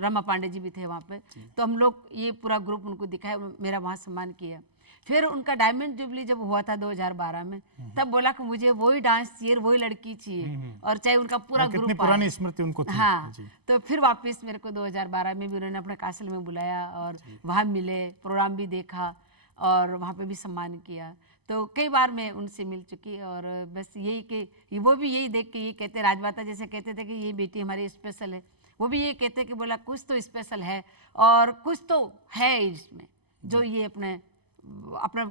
रमा पांडे जी भी थे वहाँ पे। तो हम लोग ये पूरा ग्रुप उनको दिखाया, मेरा वहाँ सम्मान किया। फिर उनका डायमंड जुबली जब हुआ था 2012 में, तब बोला कि मुझे वही डांस चाहिए, वही लड़की चाहिए, और चाहे उनका पूरा ग्रुप। कितनी पुरानी स्मृति उनको थी। हाँ, तो फिर वापस मेरे को 2012 में भी उन्होंने अपने कासल में बुलाया, और वहाँ मिले, प्रोग्राम भी देखा, और वहाँ पे भी सम्मान किया। तो कई बार मैं उनसे मिल चुकी, और बस यही कि वो भी यही देख के ये कहते, राजमाता जैसे कहते थे कि ये बेटी हमारी स्पेशल है, वो भी ये कहते कि बोला कुछ तो स्पेशल है, और कुछ तो है इसमें जो ये अपना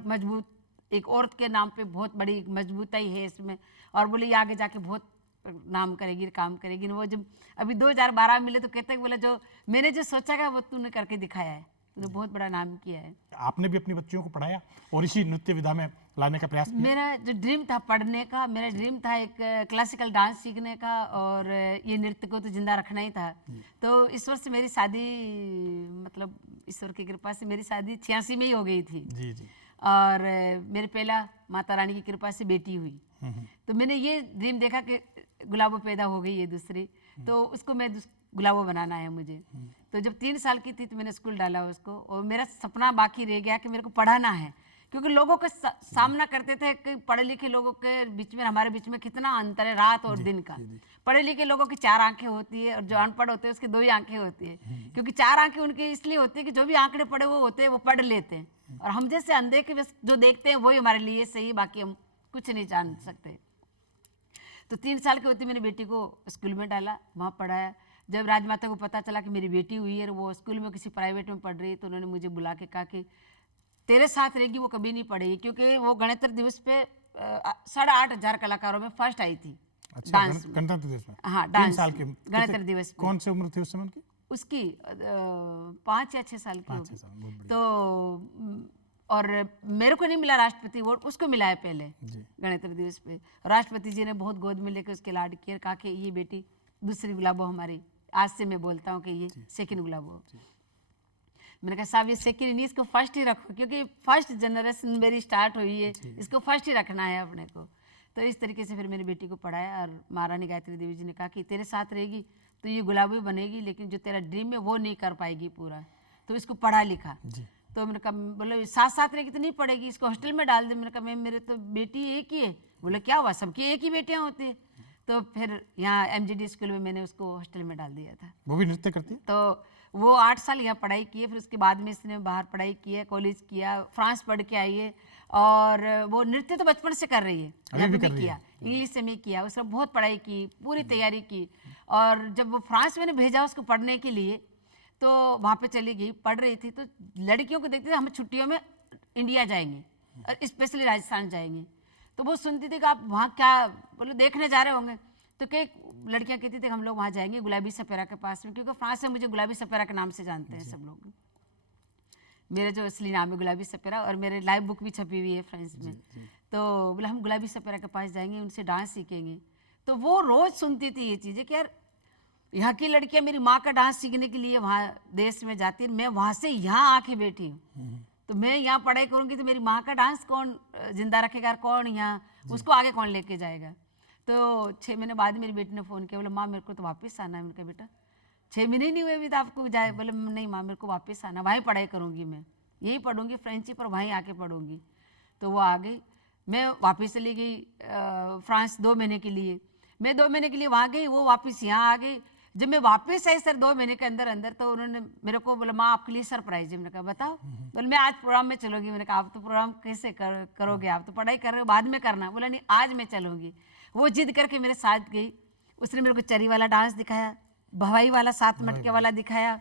मजबूत, एक औरत के नाम पे बहुत बड़ी मजबूताई है इसमें, और बोले ये आगे जाके बहुत नाम करेगी, काम करेगी। वो जब अभी 2012 मिले तो कहते बोला जो मैंने जो सोचा था वो तूने करके दिखाया है, तूने बहुत बड़ा नाम किया है। आपने भी अपनी बच्चियों को पढ़ाया और इसी नृत्य विधा में लाने का प्रयास किया? मेरा जो ड्रीम था पढ़ने का, मेरा ड्रीम था एक क्लासिकल डांस सीखने का, और ये नृत्य को तो जिंदा रखना ही था। तो इस वर्ष मेरी शादी, मतलब ईश्वर की कृपा से मेरी शादी 86 में ही हो गई थी। जी जी। और मेरे पहला माता रानी की कृपा से बेटी हुई। तो मैंने ये ड्रीम देखा कि गुलाबो पैदा हो गई है दूसरी, तो उसको मैं गुलाबो बनाना है मुझे। तो जब 3 साल की थी तो मैंने स्कूल डाला उसको, और मेरा सपना बाकी रह गया कि मेरे को पढ़ाना है, क्योंकि लोगों का सामना करते थे कि पढ़े लिखे लोगों के बीच में, हमारे बीच में कितना अंतर है रात और दिन का। पढ़े लिखे लोगों की 4 आंखें होती है और जो अनपढ़ होते हैं उसकी 2 ही आंखें होती है, क्योंकि 4 आंखें उनकी इसलिए होती है कि जो भी आंकड़े पढ़े वो होते हैं वो पढ़ लेते हैं, और हम जैसे अंधे के बस जो देखते हैं वही हमारे लिए सही, बाकी हम कुछ नहीं जान सकते। तो 3 साल की होती मैंने बेटी को स्कूल में डाला, वहाँ पढ़ाया। जब राजमाता को पता चला कि मेरी बेटी हुई है और वो स्कूल में किसी प्राइवेट में पढ़ रही है, तो उन्होंने मुझे बुला के कहा कि तेरे साथ रहेगी, वो कभी नहीं पढ़ेगी, क्योंकि वो गणतंत्र दिवस पे 8,500 कलाकारों में फर्स्ट आई थी। अच्छा, डांस में। गणतंत्र दिवस में? हाँ, 3 डांस साल के गणतंत्र दिवस में। कौन सी उम्र थी उस समय उनकी? उसकी 5 या 6 साल की 5-6 होगी। साल, बहुत बढ़िया। तो और मेरे को नहीं मिला राष्ट्रपति अवार्ड, उसको मिला है पहले गणतंत्र दिवस पे। राष्ट्रपति जी ने बहुत गोद में लेकर उसके लाड किया, कहा कि ये बेटी दूसरी गुलाबो हमारी, आज से मैं बोलता हूँ कि ये सेकंड गुलाबो। मैंने कहा साहब ये सेकंड नहीं, इसको फर्स्ट ही रखो, क्योंकि फर्स्ट जनरेशन मेरी स्टार्ट हुई है, इसको फर्स्ट ही रखना है अपने को। तो इस तरीके से फिर मेरी बेटी को पढ़ाया, और महारानी गायत्री देवी जी ने कहा कि तेरे साथ रहेगी तो ये गुलाबी बनेगी, लेकिन जो तेरा ड्रीम है वो नहीं कर पाएगी पूरा, तो इसको पढ़ा लिखा। तो मैंने कहा, बोले साथ साथ रहेगी तो नहीं पढ़ेगी, इसको हॉस्टल में डाल दे। मैंने कहा मैम मेरे तो बेटी एक ही है। बोले क्या हुआ, सबकी एक ही बेटियाँ होती है। तो फिर यहाँ MGD स्कूल में मैंने उसको हॉस्टल में डाल दिया था। वो भी नृत्य करती है? तो वो 8 साल यहाँ पढ़ाई की है, फिर उसके बाद में इसने बाहर पढ़ाई की है, कॉलेज किया, फ्रांस पढ़ के आई है, और वो नृत्य तो बचपन से कर रही है, अभी भी कर रही किया, है। इंग्लिश से भी किया, उसने बहुत पढ़ाई की, पूरी तैयारी की। और जब वो फ्रांस मैंने भेजा उसको पढ़ने के लिए, तो वहाँ पे चली गई, पढ़ रही थी। तो लड़कियों को देखते थे हम छुट्टियों में इंडिया जाएंगे और स्पेशली राजस्थान जाएंगे, तो वो सुनती थी कि आप वहाँ क्या, बोले देखने जा रहे होंगे। तो कई लड़कियाँ कहती थी हम लोग वहाँ जाएंगे गुलाबी सपेरा के पास में, क्योंकि फ्रांस में मुझे गुलाबी सपेरा के नाम से जानते हैं सब लोग। मेरा जो असली नाम है गुलाबी सपेरा, और मेरे लाइव बुक भी छपी हुई है फ्रांस में। तो बोला हम गुलाबी सपेरा के पास जाएंगे, उनसे डांस सीखेंगे। तो वो रोज़ सुनती थी ये चीज़ें कि यार यहाँ की लड़कियाँ मेरी माँ का डांस सीखने के लिए वहाँ देश में जाती है, मैं वहाँ से यहाँ आके बैठी हूँ, तो मैं यहाँ पढ़ाई करूँगी तो मेरी माँ का डांस कौन जिंदा रखेगा, कौन यहाँ उसको आगे कौन लेके जाएगा। तो 6 महीने बाद मेरी बेटी ने फ़ोन किया, बोले माँ मेरे को तो वापस आना है। मैंने कहा बेटा 6 महीने नहीं हुए अभी तो आपको जाए। बोले नहीं माँ मेरे को वापस आना, वहीं पढ़ाई करूँगी, मैं यही पढ़ूँगी फ्रेंची पर, वहीं आके पढ़ूँगी। तो वो आ गई, मैं वापस चली गई फ्रांस 2 महीने के लिए। मैं 2 महीने के लिए वहाँ गई, वो वापस यहाँ आ गई। जब मैं वापस आई सर 2 महीने के अंदर अंदर, तो उन्होंने मेरे को बोला माँ आपके लिए सरप्राइज है। मैंने कहा बताओ। बोले मैं आज प्रोग्राम में चलूँगी। मैंने कहा आप तो प्रोग्राम कैसे करोगे, आप तो पढ़ाई कर रहे हो, बाद में करना। बोला नहीं आज मैं चलूँगी। वो जिद करके मेरे साथ गई। उसने मेरे को चरी वाला डांस दिखाया, भवाई वाला 7 मटके वाला दिखाया,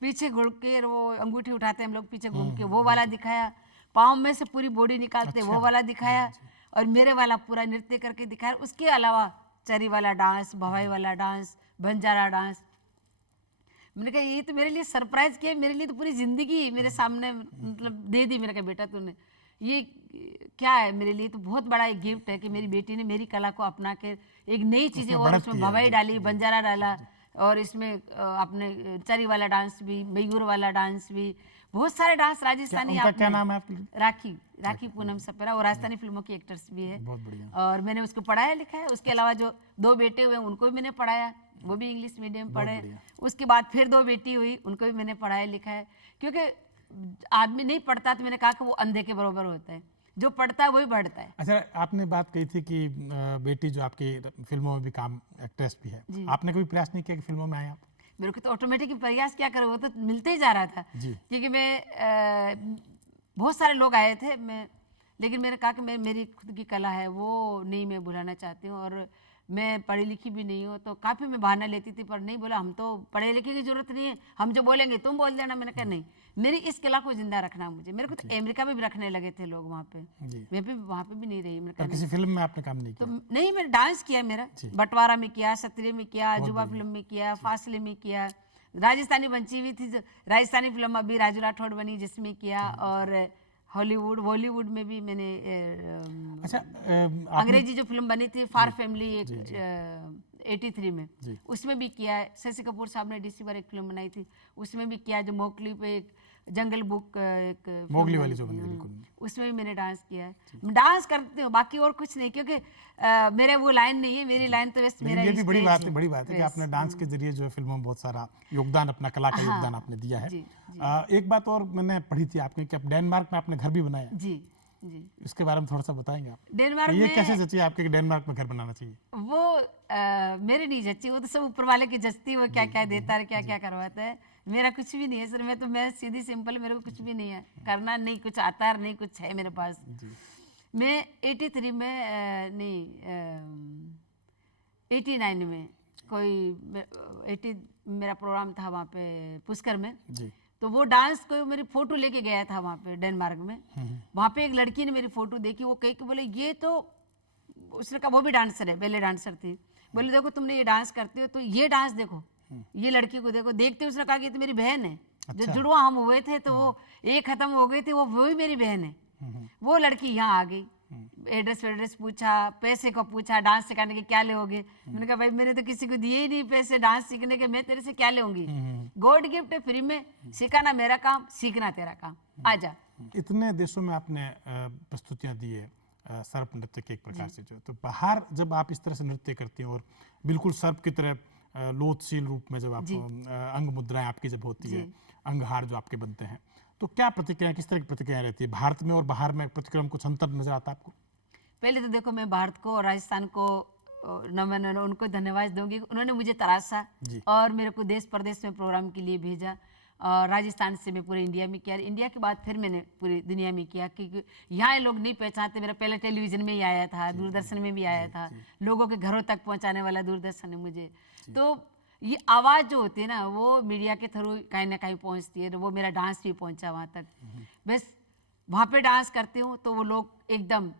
पीछे घुड़ के वो अंगूठी उठाते हैं हम लोग पीछे घूम के, वो वाला दिखाया, पाँव में से पूरी बॉडी निकालते वो वाला दिखाया, और मेरे वाला पूरा नृत्य करके दिखाया। उसके अलावा चरी वाला डांस, भवाई वाला डांस, बंजारा डांस। मैंने कहा ये तो मेरे लिए सरप्राइज किया, मेरे लिए तो पूरी जिंदगी मेरे सामने मतलब दे दी। मैंने कहा बेटा तूने ये क्या है, मेरे लिए तो बहुत बड़ा एक गिफ्ट है कि मेरी बेटी ने मेरी कला को अपना के एक नई चीज़ें, और उसमें भवाई डाली, बंजारा डाला, और इसमें अपने चरी वाला डांस भी, मयूर वाला डांस भी, बहुत सारे डांस राजस्थानी। उनका क्या नाम है आपकी? राखी पूनम सपेरा, और राजस्थानी फिल्मों की एक्टर्स भी है। बहुत बढ़िया। और मैंने उसको पढ़ाया लिखा है। उसके अलावा जो 2 बेटे हुए उनको भी मैंने पढ़ाया, वो भी इंग्लिश मीडियम पढ़े। उसके बाद फिर 2 बेटी हुई, उनको भी मैंने पढ़ाया लिखा है, क्योंकि आदमी नहीं पढ़ता तो मैंने कहा कि वो अंधे के बराबर होता है, जो पढ़ता है वही बढ़ता है। अच्छा, आपने बात कही थी कि बेटी जो आपकी फिल्मों में भी काम, एक्ट्रेस भी है, आपने कोई प्रयास नहीं किया कि फिल्मों में आए आप? मेरे को तो ऑटोमेटिक प्रयास क्या करें, वो तो मिलते ही जा रहा था। क्योंकि मैं बहुत सारे लोग आए थे, मैं लेकिन मैंने कहा कि मेरी खुद की कला है वो नहीं मैं भुलाना चाहती हूँ, और मैं पढ़ी लिखी भी नहीं हूँ। तो काफ़ी मैं बहाना लेती थी, पर नहीं, बोला हम तो पढ़े लिखे की जरूरत नहीं है, हम जो बोलेंगे तुम बोल देना। मैंने कहा नहीं, मेरी इस कला को जिंदा रखना मुझे। मेरे को तो अमेरिका में भी रखने लगे थे लोग वहाँ पे, मैं भी वहाँ पे भी नहीं रही। मैंने कहा किसी फिल्म में आपने काम नहीं तो किया? नहीं, मैंने डांस किया, मेरा बंटवारा में किया, सत्रिय में किया, जुबा फिल्म में किया, फासले में किया, राजस्थानी बंची हुई थी, राजस्थानी फिल्म अभी राजू राठौड़ बनी जिसमें किया, और बॉलीवुड में भी मैंने अच्छा, अंग्रेजी जो फिल्म बनी थी फॉर फैमिली 83 में, उसमें भी किया है। शशि कपूर साहब ने DC पर एक फिल्म बनाई थी, उसमें भी किया, जो मोकली पे एक जंगल बुक एक मोगली फिल्म वाली बनी जो थी, बनी, बिल्कुल। उसमें भी मैंने डांस किया है। डांस करती हूँ, बाकी और कुछ नहीं, क्योंकि मेरे वो लाइन नहीं है, मेरी लाइन तो बस मेरा लेकिन ये भी बड़ी स्टेज बात है, बड़ी बात है कि बस। आपने डांस के जरिए जो है फिल्मों में बहुत सारा योगदान, अपना कला का योगदान आपने दिया है। जी, जी। एक बात और मैंने पढ़ी थी आपने कि आप डेनमार्क में आपने घर भी बनाया, जी जी। इसके बारे में थोड़ा सा बताएंगे आप? डेनमार्क ये में कैसे जची आपके कि डेनमार्क में घर बनाना चाहिए? वो मेरे नहीं जच्ची, वो तो सब ऊपर वाले की जचती, वो क्या क्या देता है, क्या क्या करवाता है। मेरा कुछ भी नहीं है सर, मैं सीधी सिंपल, मेरे को कुछ भी नहीं है करना, नहीं कुछ आता है, नहीं कुछ है मेरे पास। मैं 83 में नहीं 89 में कोई 80 मेरा प्रोग्राम था वहाँ पे पुष्कर में जी। तो वो डांस को मेरी फोटो लेके गया था वहाँ पे डेनमार्क में। वहाँ पे एक लड़की ने मेरी फोटो देखी, वो कही कि बोले ये तो, उसने कहा वो भी डांसर है, बेले डांसर थी, बोले देखो तुमने ये डांस करते हो तो ये डांस देखो, ये लड़की को देखो। देखते उसने कहा कि ये तो मेरी बहन है। जो जुड़वा हम हुए थे तो वो एक खत्म हो गई थी, वो ही मेरी बहन है। वो लड़की यहाँ आ गई, एड्रेस पूछा, पैसे को पूछा, डांस सिखाने के क्या लोगे। मैंने कहा भाई मैंने तो किसी को दिए ही नहीं पैसे डांस सीखने के, मैं तेरे से क्या लूंगी, गॉड गिफ्ट है फ्री में, सिखाना मेरा काम, सीखना तेरा काम, आजा। इतने देशों में आपने प्रस्तुतियां दी है सर्प नृत्य के एक प्रकार से, जो तो बाहर जब आप इस तरह से नृत्य करती हैं और बिल्कुल सर्प की तरह लोथशील रूप में जब आप अंग मुद्राएं आपकी जब होती है, अंगहार जो आपके बनते हैं, तो क्या प्रतिक्रिया, किस तरह की प्रतिक्रिया रहती है भारत में और बाहर में? प्रतिक्रिया में कुछ अंतर नजर आता है आपको? पहले तो देखो मैं भारत को और राजस्थान को नमन उनको धन्यवाद दूंगी, उन्होंने मुझे तराशा और मेरे को देश प्रदेश में प्रोग्राम के लिए भेजा। और राजस्थान से मैं पूरे इंडिया में किया, इंडिया के बाद फिर मैंने पूरी दुनिया में किया, क्योंकि यहाँ लोग नहीं पहचानते। मेरा पहले टेलीविजन में ही आया था, दूरदर्शन में भी आया था, लोगों के घरों तक पहुँचाने वाला दूरदर्शन है मुझे। तो ये आवाज़ जो होती है ना, वो मीडिया के थ्रू कहीं ना कहीं पहुँचती है, तो वो मेरा डांस भी पहुँचा वहाँ तक। बस वहाँ पे डांस करती हूँ तो वो लोग एकदम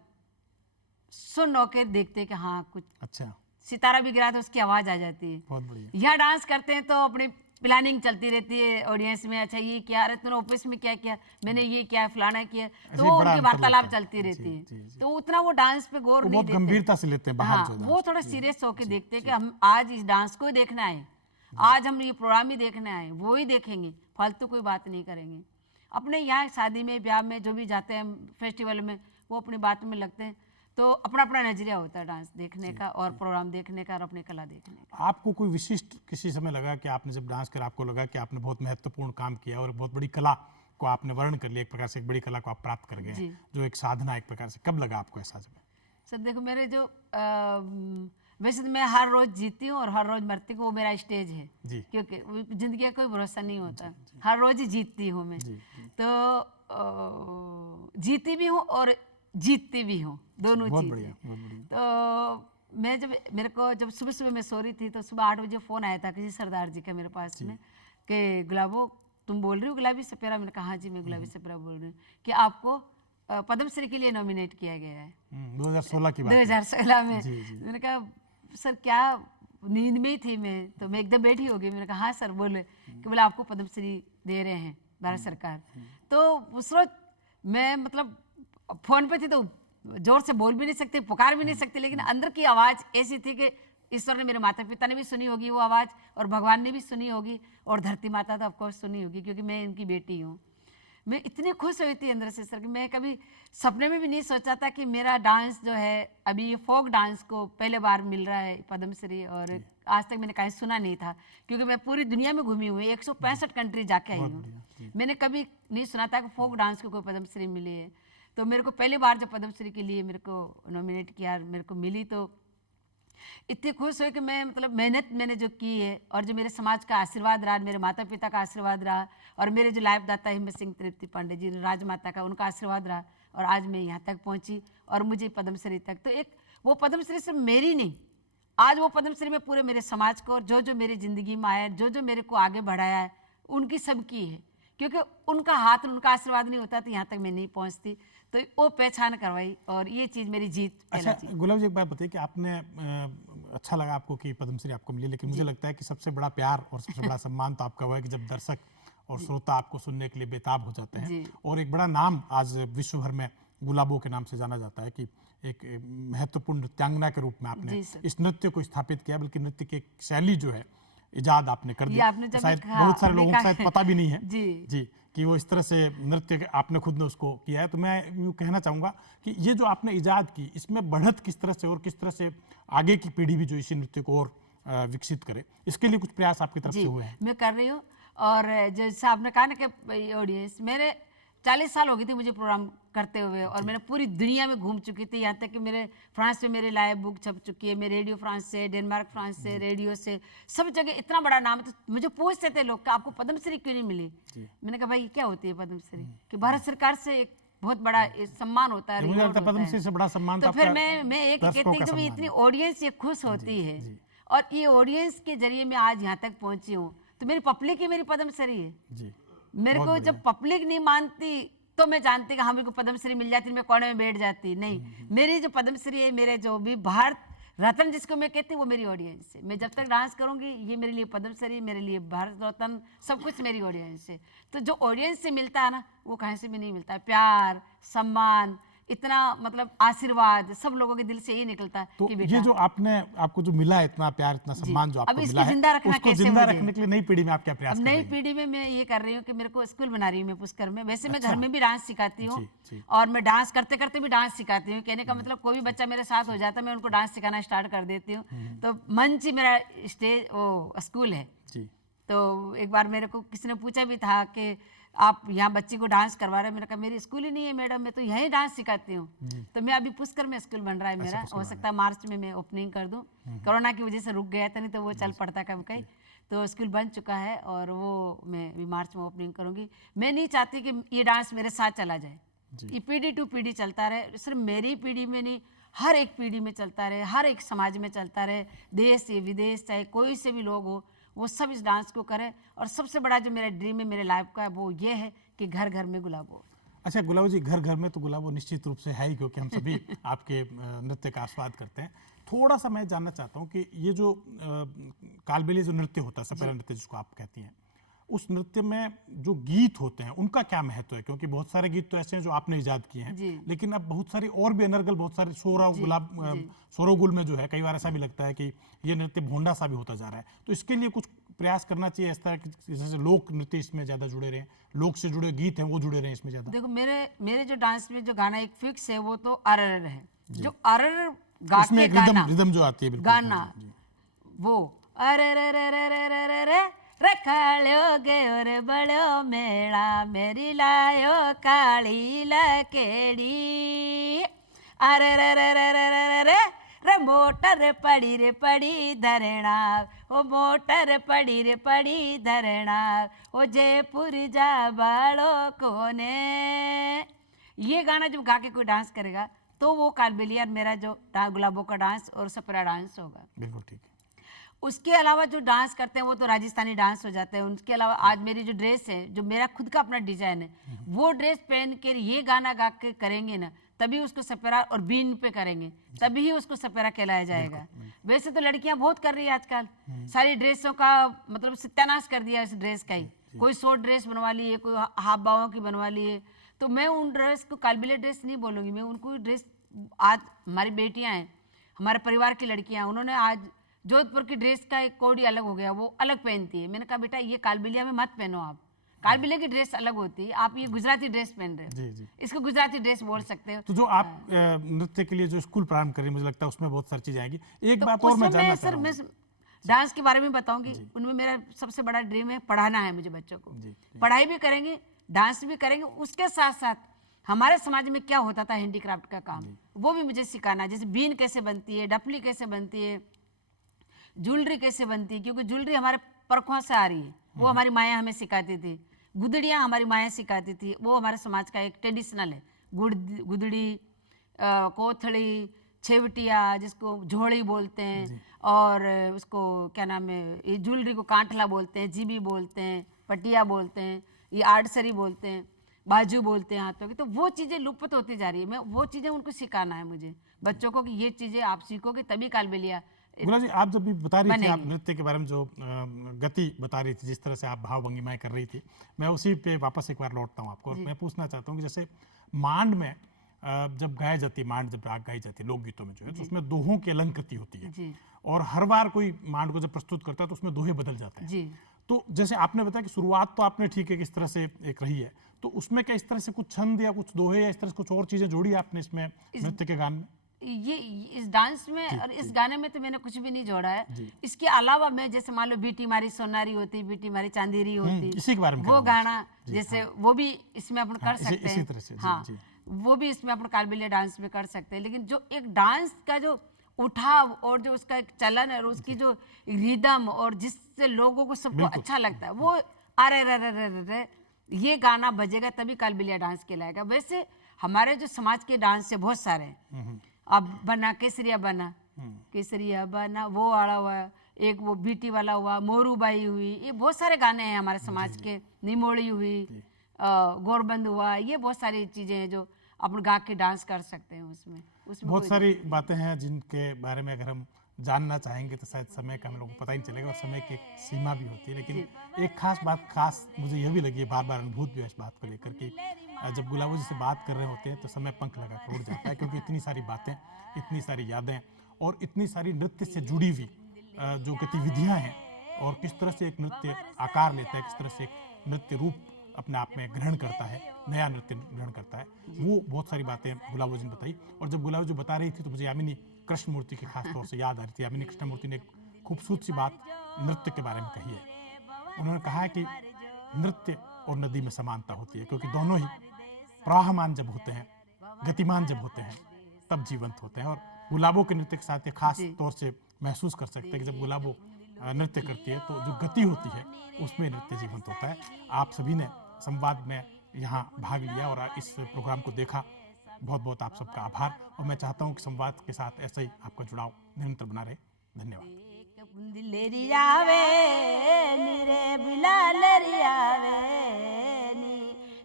सुन होकर देखते कि हाँ कुछ अच्छा सितारा भी गिरा तो उसकी आवाज़ आ जाती है। बहुत बढ़िया। यहाँ डांस करते हैं तो अपनी प्लानिंग चलती रहती है ऑडियंस में, अच्छा ये क्या, अरे तूने ऑफिस में क्या किया, मैंने ये किया, फलाना किया, तो वो उनकी वार्तालाप चलती रहती है। तो उतना वो डांस पे गौर नहीं देते, गंभीरता से लेते हैं बाहर। हाँ, वो थोड़ा सीरियस होकर देखते हैं कि हम आज इस डांस को देखना है, आज हम ये प्रोग्राम ही देखने आए, वो ही देखेंगे, फालतू कोई बात नहीं करेंगे। अपने यहाँ शादी में, ब्याह में जो भी जाते हैं, फेस्टिवल में, वो अपनी बात में लगते हैं। तो अपना अपना नजरिया होता है डांस देखने का और प्रोग्राम देखने का और अपनी कला देखने का। आपको कोई विशिष्ट किसी समय लगा कि आपने जब डांस कर आपको लगा कि आपने बहुत महत्वपूर्ण काम किया और बहुत बड़ी कला को आपने वर्ण कर लिया, एक प्रकार से एक बड़ी कला को आप प्राप्त कर गए, जो एक साधना एक प्रकार से, कब लगा आपको ऐसा? सर देखो मेरे जो वैसे तो मैं हर रोज जीती हूँ और हर रोज मरती हूँ, वो मेरा स्टेज है, क्योंकि जिंदगी का कोई भरोसा नहीं होता, हर रोज ही जीतती हूँ मैं। तो जीती भी हूँ और जीतती भी हूँ, दोनों चीजें। तो मैं जब मेरे को जब सुबह सुबह मैं सो रही थी तो सुबह 8 बजे फ़ोन आया था किसी सरदार जी का मेरे पास में कि गुलाबो तुम बोल रही हो गुलाबी सपेरा? मैंने कहा हाँ जी मैं गुलाबी सपेरा बोल रही हूँ, कि आपको पद्मश्री के लिए नॉमिनेट किया गया है 2016 की बात, 2016 में। मैंने कहा सर क्या, नींद में ही थी मैं, तो मैं एकदम बैठी हो गई। मैंने कहा हाँ सर बोले, कि बोले आपको पद्मश्री दे रहे हैं भारत सरकार। तो उस रोज मैं मतलब फोन पे थी तो जोर से बोल भी नहीं सकते, पुकार भी नहीं सकते, लेकिन अंदर की आवाज़ ऐसी थी कि ईश्वर ने, मेरे माता पिता ने भी सुनी होगी वो आवाज़, और भगवान ने भी सुनी होगी, और धरती माता तो ऑफकोर्स सुनी होगी, क्योंकि मैं इनकी बेटी हूँ। मैं इतनी खुश हुई थी अंदर से सर कि मैं कभी सपने में भी नहीं सोचा था कि मेरा डांस जो है, अभी ये फोक डांस को पहले बार मिल रहा है पद्मश्री, और आज तक मैंने कहीं सुना नहीं था, क्योंकि मैं पूरी दुनिया में घूमी हुई, 165 कंट्री जाके आई हूँ, मैंने कभी नहीं सुना था कि फोक डांस को कोई पद्मश्री मिली है। तो मेरे को पहली बार जब पद्मश्री के लिए मेरे को नॉमिनेट किया, मेरे को मिली, तो इतनी खुश हुई कि मैं मतलब मेहनत मैंने जो की है, और जो मेरे समाज का आशीर्वाद रहा, मेरे माता पिता का आशीर्वाद रहा, और मेरे जो लाइफ दाता हिम्मत सिंह तृप्ति पांडे जी, राजमाता का, उनका आशीर्वाद रहा, और आज मैं यहाँ तक पहुँची और मुझे पद्मश्री तक। तो एक वो पद्मश्री सिर्फ मेरी नहीं, आज वो पद्मश्री में पूरे मेरे समाज को, और जो जो मेरी ज़िंदगी में आया, जो जो मेरे को आगे बढ़ाया है, उनकी सबकी है, क्योंकि उनका हाथ, उनका आशीर्वाद नहीं होता तो यहाँ तक मैं नहीं पहुँचती। तो वो पहचान करवाई, और ये चीज़ मेरी जीत। अच्छा गुलाब जी, एक बात बताइए कि आपने अच्छा लगा आपको कि पद्मश्री आपको मिली, लेकिन मुझे लगता है कि सबसे बड़ा प्यार और सबसे बड़ा सम्मान तो आपका हुआ है कि जब दर्शक और श्रोता आपको सुनने के लिए बेताब हो जाते हैं, और एक बड़ा नाम आज विश्व भर में गुलाबो के नाम से जाना जाता है, कि एक महत्वपूर्ण नृत्यांगना के रूप में आपने इस नृत्य को स्थापित किया, बल्कि नृत्य की एक शैली जो है इजाद आपने कर ये दिया। आपने जब शायद कहा, बहुत सारे लोगों को शायद पता भी नहीं है जी जी कि वो इस तरह से नृत्य आपने खुद ने उसको किया है। तो मैं यूँ कहना चाहूँगा कि ये जो आपने इजाद की, इसमें बढ़त किस तरह से और किस तरह से आगे की पीढ़ी भी जो इसी नृत्य को और विकसित करे, इसके लिए कुछ प्रयास आपकी तरफ से हुए हैं? मैं कर रही हूँ। और जैसे आपने कहा ना कि ऑडियंस, मेरे 40 साल हो गई थी मुझे प्रोग्राम करते हुए, और मैंने पूरी दुनिया में घूम चुकी थी। यहाँ तक कि मेरे फ्रांस में मेरी लाइव बुक छप चुकी है, मेरे रेडियो फ्रांस से, डेनमार्क फ्रांस से, रेडियो से, सब जगह इतना बड़ा नाम है। तो मुझे पूछते थे लोग कि आपको पद्मश्री क्यों नहीं मिली? मैंने कहा भाई क्या होती है पद्मश्री? कि भारत सरकार से एक बहुत बड़ा सम्मान होता है, मुझे reward लगता है होता पद्मश्री है। से बड़ा सम्मान तो तो फिर आपका मैं एक दर्शकों कहती का हूँ कि सम्मान इतनी है। ऑडियंस ये खुश होती है, और ये ऑडियंस के जरिए मैं आज यहाँ तक पहुंची हूँ। तो मेरी पब्लिक ही मेरी पद्मश्री है। जी, मेरे बहुत को बढ़िया। जब पब्लिक नहीं मानती तो मैं जानती कि हाँ मेरे को पद्मश्री मिल जाती, मैं कोने में बैठ जाती। नहीं, मेरी जो पद्मश्री है, मेरे जो भी भारत रत्न जिसको मैं कहती हूँ, वो मेरी ऑडियंस है। मैं जब तक डांस करूंगी, ये मेरे लिए पद्मश्री, मेरे लिए भारत रत्न, सब कुछ मेरी ऑडियंस है। तो जो ऑडियंस से मिलता है ना, वो कहीं से भी नहीं मिलता है। प्यार, सम्मान, इतना मतलब आशीर्वाद, सब लोगों के दिल से ही निकलता है तो कि ये बेटा जो आपको जो मिला, इतना प्यार, इतना सम्मान जो अब आपको इसको मिला है, जिंदा रखना उसको कैसे जिंदा मुझे? रखने के लिए नई पीढ़ी में आप क्या प्रयास अब कर नई रही हैं? पीढ़ी में मैं ये कर रही हूँ कि मेरे को स्कूल बना रही हूँ मैं पुष्कर में। वैसे मैं अच्छा। घर में भी डांस सिखाती हूँ, जी, जी। और मैं डांस करते करते भी डांस सिखाती हूँ। कहने का मतलब कोई भी बच्चा मेरे साथ हो जाता है, मैं उनको डांस सिखाना स्टार्ट कर देती हूँ। तो मंच ही मेरा स्टेज वो स्कूल है। जी, तो एक बार मेरे को किसी ने पूछा भी था कि आप यहाँ बच्ची को डांस करवा रहे हैं? मैंने कहा मेरी स्कूल ही नहीं है मैडम, मैं तो यहीं डांस सिखाती हूँ। तो मैं अभी पुष्कर में स्कूल बन रहा है मेरा, हो सकता है मार्च में मैं ओपनिंग कर दूँ। कोरोना की वजह से रुक गया था, नहीं तो वो चल पड़ता कभी कहीं। तो स्कूल बन चुका है, और वो मैं अभी मार्च में ओपनिंग करूँगी। मैं नहीं चाहती कि ये डांस मेरे साथ चला जाए, ये पीढ़ी टू पीढ़ी चलता रहे। सिर्फ मेरी पीढ़ी में नहीं, हर एक पीढ़ी में चलता रहे, हर एक समाज में चलता रहे। देश से विदेश, चाहे कोई से भी लोग हो, वो सब इस डांस को करें। और सबसे बड़ा जो मेरा ड्रीम है मेरे लाइफ का, वो ये है कि घर घर में गुलाब हो। अच्छा गुलाबो जी, घर घर में तो गुलाबो निश्चित रूप से है ही, क्योंकि हम सभी आपके नृत्य का आस्वाद करते हैं। थोड़ा सा मैं जानना चाहता हूँ कि ये जो कालबेलिया जो नृत्य होता है, सपेरा नृत्य जिसको आप कहती हैं, उस नृत्य में जो गीत होते हैं उनका क्या महत्व है? क्योंकि बहुत सारे गीत तो ऐसे हैं जो आपने इजाद किए हैं, लेकिन अब बहुत सारी और भी अनर्गल, बहुत सारे शोरोगुल में जो है, कई बार ऐसा भी लगता है कि ये नृत्य भोंडा सा भी होता जा रहा है। तो इसके लिए कुछ प्रयास करना चाहिए इस तरह की, जैसे लोक नृत्य इसमें ज्यादा जुड़े रहे, लोक से जुड़े गीत हैं वो जुड़े रहे इसमें ज्यादा। देखो मेरे जो डांस में जो गाना एक फिक्स है, वो तो अरर है। जो अरर गा के गाना, रिदम जो आती है गाना, वो अरे रे रे रे रे रे रे रे रखालोगे और बड़ो मेला मेरी लायो काली लकेड़ी। अरे रे रे रे रे रे रे रे रे मोटर पड़ी रे पड़ी धरणा, ओ मोटर पड़ी रे पड़ी धरणा, ओ जयपुर जा बाड़ो कोने। ये गाना जब गा के कोई डांस करेगा तो वो कालबेलिया मेरा जो गुलाबों का डांस और सपेरा डांस होगा। बिल्कुल ठीक है। उसके अलावा जो डांस करते हैं वो तो राजस्थानी डांस हो जाते हैं। उसके अलावा आज मेरी जो ड्रेस है, जो मेरा खुद का अपना डिजाइन है, वो ड्रेस पहन के ये गाना गा के करेंगे ना, तभी उसको सपेरा, और बीन पे करेंगे तभी ही उसको सपेरा कहलाया जाएगा। वैसे तो लड़कियां बहुत कर रही है आजकल, सारी ड्रेसों का मतलब सत्यानाश कर दिया इस ड्रेस का ही। कोई शॉर्ट ड्रेस बनवा ली है, कोई हाफ बाहों की बनवा ली है। तो मैं उन ड्रेस को कालबेलिया ड्रेस नहीं बोलूँगी, मैं उनको ड्रेस, आज हमारी बेटियाँ हैं, हमारे परिवार की लड़कियाँ, उन्होंने आज जोधपुर की ड्रेस का एक कोड ही अलग हो गया, वो अलग पहनती है। मैंने कहा बेटा ये कालबेलिया में मत पहनो, आप कालबेलिया की ड्रेस अलग होती है, आप ये गुजराती ड्रेस पहन रहे हो। जी, जी। इसको गुजराती ड्रेस बोल सकते हो। तो जो आप नृत्य के लिए जो स्कूल प्रारंभ कर रही है, मुझे लगता है उसमें बहुत सारी चीजें आएंगी। एक तो बात और मैं जानना सर चाह मैं रहा हूँ। डांस के बारे में बताऊंगी। उनमें मेरा सबसे बड़ा ड्रीम है पढ़ाना है मुझे बच्चों को। पढ़ाई भी करेंगे, डांस भी करेंगे, उसके साथ साथ हमारे समाज में क्या होता था हैंडीक्राफ्ट का काम, वो भी मुझे सिखाना है। जैसे बीन कैसे बनती है, डफली कैसे बनती है, ज्वेलरी कैसे बनती है, क्योंकि ज्वेलरी हमारे परखों से आ रही है, वो हमारी माया हमें सिखाती थी। गुदड़ियाँ हमारी माया सिखाती थी, वो हमारे समाज का एक ट्रेडिशनल है। गुदड़ी, कोथड़ी, छेवटिया जिसको झोड़ी बोलते हैं, और उसको क्या नाम है, ये ज्वेलरी को कांठला बोलते हैं, जीबी बोलते हैं, पटिया बोलते हैं, ये आड़सरी बोलते हैं, बाजू बोलते हैं हाथों की। तो वो चीज़ें लुप्त होती जा रही है। मैं वो चीज़ें उनको सिखाना है मुझे बच्चों को, कि ये चीज़ें आप सीखोगे तभी कालबेलिया। गुला जी, आप जब भी बता रही थी, आप नृत्य के बारे में जो गति बता रही थी, जिस तरह से आप भाव भंगिमाएं कर रही थी, मैं उसी पे वापस एक बार लौटता हूँ आपको। और मैं पूछना चाहता हूँ कि जैसे मांड में जब गाया जाती है, मांड जब राग गाई जाती है लोकगीतों में जो है, तो उसमें दोहों की अलंकृति होती है। और हर बार कोई मांड को जब प्रस्तुत करता है तो उसमें दोहे बदल जाते हैं जी। तो जैसे आपने बताया कि शुरुआत तो आपने ठीक है किस तरह से एक रही है, तो उसमें क्या इस तरह से कुछ छंद या कुछ दोहे या इस तरह से कुछ और चीजें जोड़ी आपने इसमें नृत्य के गान में? ये इस डांस में और इस गाने में तो मैंने कुछ भी नहीं जोड़ा है। इसके अलावा मैं जैसे मान लो बीटी मारी सोनारी होती, बीटी मारी चांदेरी होती, इसी के बारे में वो गाना जैसे वो भी इसमें अपन कर सकते इसी हैं। तरह से, जी, हाँ, जी। वो भी इसमें अपन कालबेलिया डांस में कर सकते हैं। लेकिन जो एक डांस का जो उठाव और जो उसका एक चलन है और उसकी जो रिदम और जिससे लोगों को सबको अच्छा लगता है, वो अरे रे रे रे रे रे ये गाना बजेगा तभी कालबेलिया डांस कहलाएगा। वैसे हमारे जो समाज के डांस है बहुत सारे हैं। अब बना केसरिया बना वो वाला हुआ, एक वो बीटी वाला हुआ, मोरूबाई हुई, ये बहुत सारे गाने हैं हमारे समाज के। निमोड़ी हुई, गोरबंद हुआ, ये बहुत सारी चीजें हैं जो अपन गा के डांस कर सकते हैं। उसमें बहुत सारी बातें हैं जिनके बारे में अगर हम जानना चाहेंगे तो शायद समय का हम लोगों को पता ही नहीं चलेगा और समय की एक सीमा भी होती है। लेकिन एक खास मुझे यह भी लगी है, बार बार अनुभूत भी है इस बात को लेकर कि जब गुलाबो जी से बात कर रहे होते हैं तो समय पंख लगा कर उड़ जाता है, क्योंकि इतनी सारी बातें, इतनी सारी यादें और इतनी सारी नृत्य से जुड़ी हुई जो गतिविधियां हैं और किस तरह से एक नृत्य आकार लेता है, किस तरह से एक नृत्य रूप अपने आप में ग्रहण करता है, नया नृत्य ग्रहण करता है, वो बहुत सारी बातें गुलाबो जी ने बताई। और जब गुलाबो जी बता रही थी तो मुझे यामिनी कृष्णमूर्ति की खास तौर से याद आ रही थी। यामिनी कृष्णमूर्ति ने एक खूबसूरत सी बात नृत्य के बारे में कही है। उन्होंने कहा है कि नृत्य और नदी में समानता होती है, क्योंकि दोनों ही प्रवाहमान जब होते हैं, गतिमान जब होते हैं, तब जीवंत होते हैं। और गुलाबो के नृत्य के साथ ये खास तौर से महसूस कर सकते हैं कि जब गुलाबो नृत्य करती है तो जो गति होती है उसमें नृत्य जीवंत होता है। आप सभी ने संवाद में यहाँ भाग लिया और इस प्रोग्राम को देखा, बहुत बहुत आप सबका आभार। और मैं चाहता हूँ कि संवाद के साथ ऐसा ही आपका जुड़ाव निरंतर बना रहे। धन्यवाद।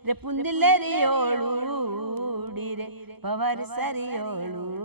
रे पुंदिलेरी ओळूडी रे पवर सरी ओळू